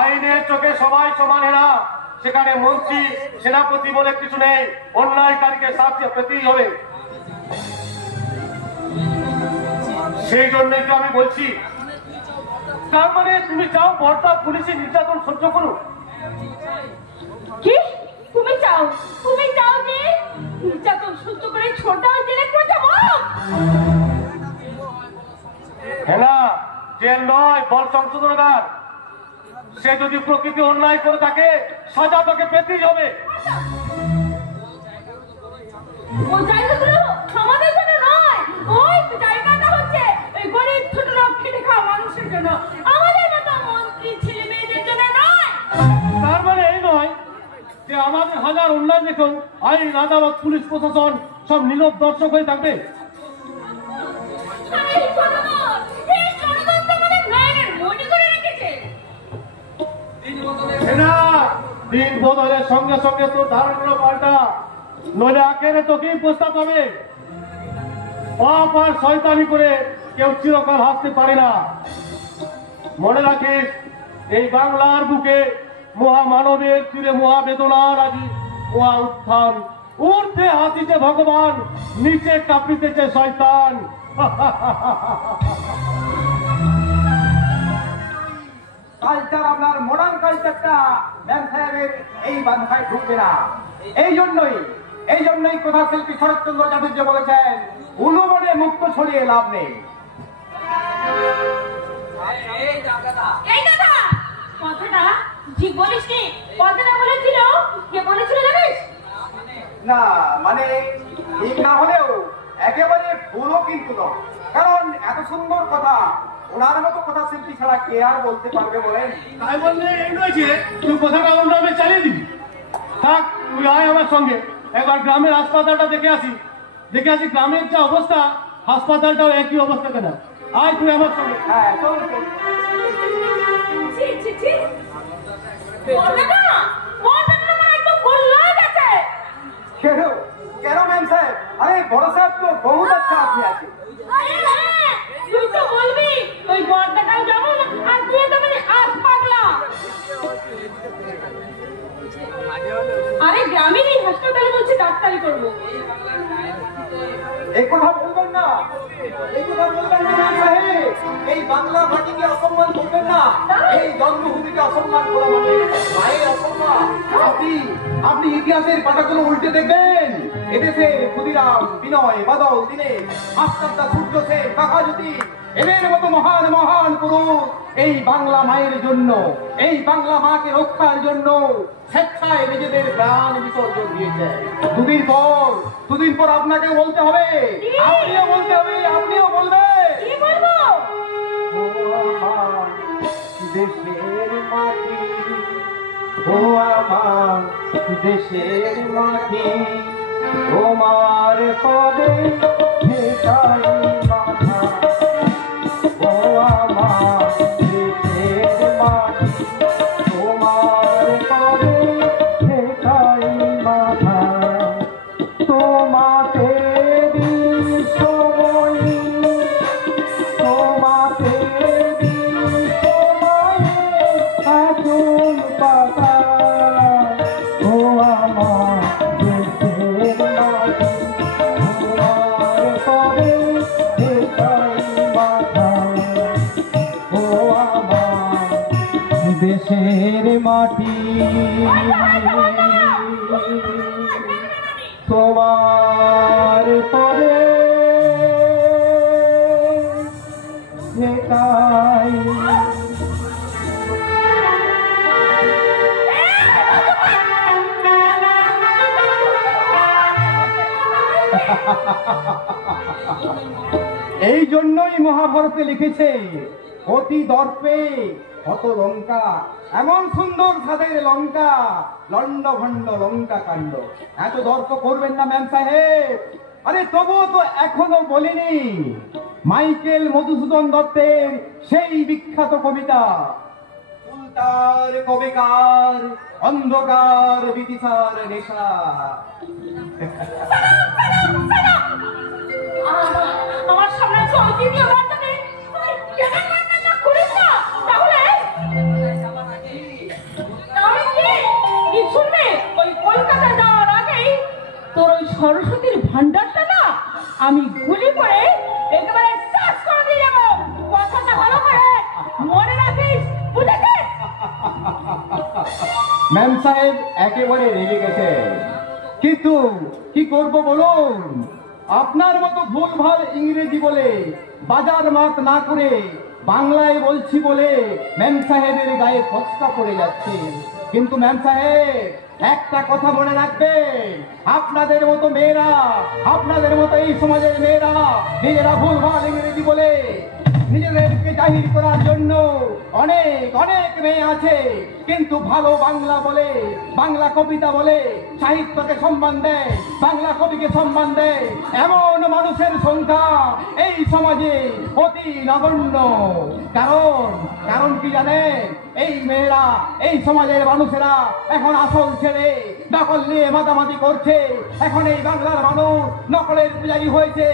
আইনের চোখে সবাই সমান না, সেখানে মন্ত্রী সেনাপতি বলে কিছু নেই। অন্যায়কারীকে শাস্তি পেতেই হবে। সেই জন্যই তো আমি বলছি, তার মানে তুমি চাও বর্তা পুলিশি নির্যাতন সহ্য করো? কি তুমি চাও যে নির্যাতন সহ্য করে ছোট জেলে করে যাবো? হ্যাঁ, জেল নয়, বল সংশোধনাগার। সে যদি প্রকৃতি অন্যায় করে থাকে, সাজা তাকে পেতেই হবে। ও জায়গাগুলো আমাদের জন্য নয়, ওই জায়গাটা হচ্ছে ওই গরিব ছোট লোক খেটে খাওয়া মানুষের জন্য, আমাদের মতো মন্ত্রী ছেলে মেয়েদের জন্য নয়। তার মানে এই নয় যে আমাদের হাজার অন্যায় দেখুন আইন আদালত পুলিশ প্রশাসন সব নীরব দর্শক হয়ে থাকবে। দিন বদলের সঙ্গে সঙ্গে তো ধারণা পাল্টা, নইলে আখেরে তোকেই প্রস্তাব হবে। পাপ আর শয়তানি করে কেউ চিরকাল হাসতে পারে না। মনে রাখিস, এই বাংলার বুকে মহামানবের তীরে মহাবেদনার আজি মহা উত্থান। ঊর্ধ্বে হাসিছে ভগবান, নিচে কাঁপিতেছে শয়তান। কালচার, আপনার মডার্ন কালচারটা ম্যাম সাহেবের এই বাংলায় ঢুকবে না। এই জন্যই কথা শিল্পী শরৎচন্দ্র চাটুর্য বলেছেন, উলুবনে মুক্ত ছড়িয়ে লাভ নেই। কথাটা ঠিক বলিস নি, কথাটা বলেছিল কে বলেছিল জানিস? না মানে ঠিক না হলেও একেবারে ভুলও কিন্তু নয়, কারণ এত সুন্দর কথা ওনার মতো কথা শিল্পী ছাড়া কে আর বলতে পারবে বলেন? তাই বললে এই নয় যে তুই কথাটা অন্যভাবে চালিয়ে দিবি। থাক, তুই আয় আমার সঙ্গে, একবার গ্রামের হাসপাতালটা দেখে আসি গ্রামের যা অবস্থা, হাসপাতালটাও একই অবস্থা কেন। আয় তুই আমার সঙ্গে। হ্যাঁ, কেন ম্যাম সাহেব? আরে বড় সাহেব তো বহুত আচ্ছা আপনি আছেন। তুই তো বলবি ওই বর্দাটাও যেমন, আর তুই তো মানে আজ পাগলা। আরে গ্রামের এই হাসপাতালে বলছি ডাক্তারি করবো। এই কথা বলবেন না ম্যাম সাহেব। এই বাংলা মাটিকে অসম্মান করবেন না। এই জন্মভূমিকে অসম্মান করা মানে মায়ের অসম্মান। আপনি ইতিহাসের পাতাগুলো উল্টে দেখবেন। এদেশে ক্ষুদিরাম, বিনয়, বাদল, দীনেশ, মাস্টারদা, সূর্য সেন, কাকাজ্যোতি, এদের মতো মহান মহান পুরুষ এই বাংলা মায়ের জন্য, এই বাংলা মাকে রক্ষার জন্য স্বেচ্ছায় নিজেদের প্রাণ বিসর্জন দিয়েছে। দুদিন পর আপনাকে বলতে হবে, আপনিও বলতে হবে, আপনিও বলবেন। কি বলবো? ও আমার দেশের মাটি, ও আমার দেশের মাটি, তোমার পদে হেঁটাই মাথা ও আমার দেশের মাটি তোমার পদে হেঁটাই মাথা তোমাতে বিশ্বময়ী তোমাতে বিশ্বময়ী আগুন পাতা ও আমার দেশের মাটি তোমার পদে হেঁটাই মাথা ও আমার দেশের মাটি তোমার পরে হেঁটাই এই জন্যই মহাভারতে লিখেছে অতি দর্পে হত লঙ্কা এমন সুন্দর ছাদের লঙ্কা লন্ড ভন্ড লঙ্কা কাণ্ড এত দর্প করবেন না ম্যাম সাহেব আরে তবুও তো এখনো বলিনি মাইকেল মধুসূদন দত্তের সেই বিখ্যাত কবিতা উল্টার কবিকার অন্ধকার বিদিশার নেশা আমার সামনে চলতি দিয়ে বার্তাতে করিস না তাহলে কি শুনবে ওই কলকাতা যাওয়ার আগেই তোর ওই সরস্বতীর ভান্ডারটা না আমি গুলি করে একেবারে চাষ করে দিয়ে যাবো কথাটা ভালো করে মনে রাখিস বুঝেছিস ম্যাম সাহেব একেবারে রেগে গেছে কিন্তু কি করব বলুন আপনার মতো ভুলভাল ইংরেজি বলে বাজার মাত না করে বাংলায় বলছি বলে ম্যাম সাহেবের গায়ে ফসকা পড়ে যাচ্ছে কিন্তু ম্যাম সাহেব একটা কথা মনে রাখবেন আপনাদের মতো মেয়েরা আপনাদের মতো এই সমাজের মেয়েরা নিজেরা ভুলভাল ইংরেজি বলে নিজেদেরকে জাহির করার জন্য অনেক অনেক মেয়ে আছে কিন্তু ভালো বাংলা বলে বাংলা কবিতা বলে সাহিত্যকে সম্মান দেয় বাংলা কবিকে সম্মান দেয় এমন মানুষের সংখ্যা এই সমাজে অতি নগণ্য কারণ কি জানেন এই মেয়েরা এই সমাজের মানুষেরা এখন আসল ছেড়ে নকল নিয়ে মাতামাতি করছে এখন এই বাংলার মানুষ নকলের পূজারি হয়েছে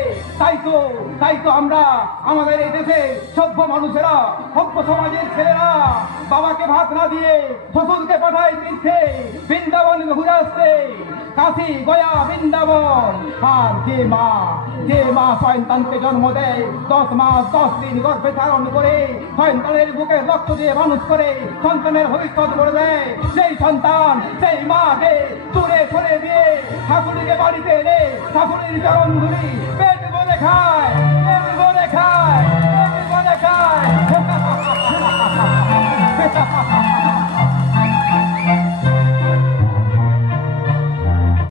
তাই তো আমরা আমাদের এই দেশে সভ্য মানুষেরা সভ্য সমাজের ছেলেরা বাবাকে ভাত না দিয়ে শ্বশুরকে পাঠায় তীর্থে বৃন্দাবন ঘুরে আসতে কাশী গয়া বৃন্দাবন আর যে মা সন্তানকে জন্ম দেয় 10 মাস 10 দিন গর্ভে ধারণ করে সন্তানের বুকে রক্ত দিয়ে মানুষ করে সন্তানের ভবিষ্যৎ করে দেয় সেই সন্তান সেই মাকে দূরে সরে দিয়ে শাশুড়িকে বাড়িতে এনে শাশুড়ির চরণ ধুলি পেট বলে খায়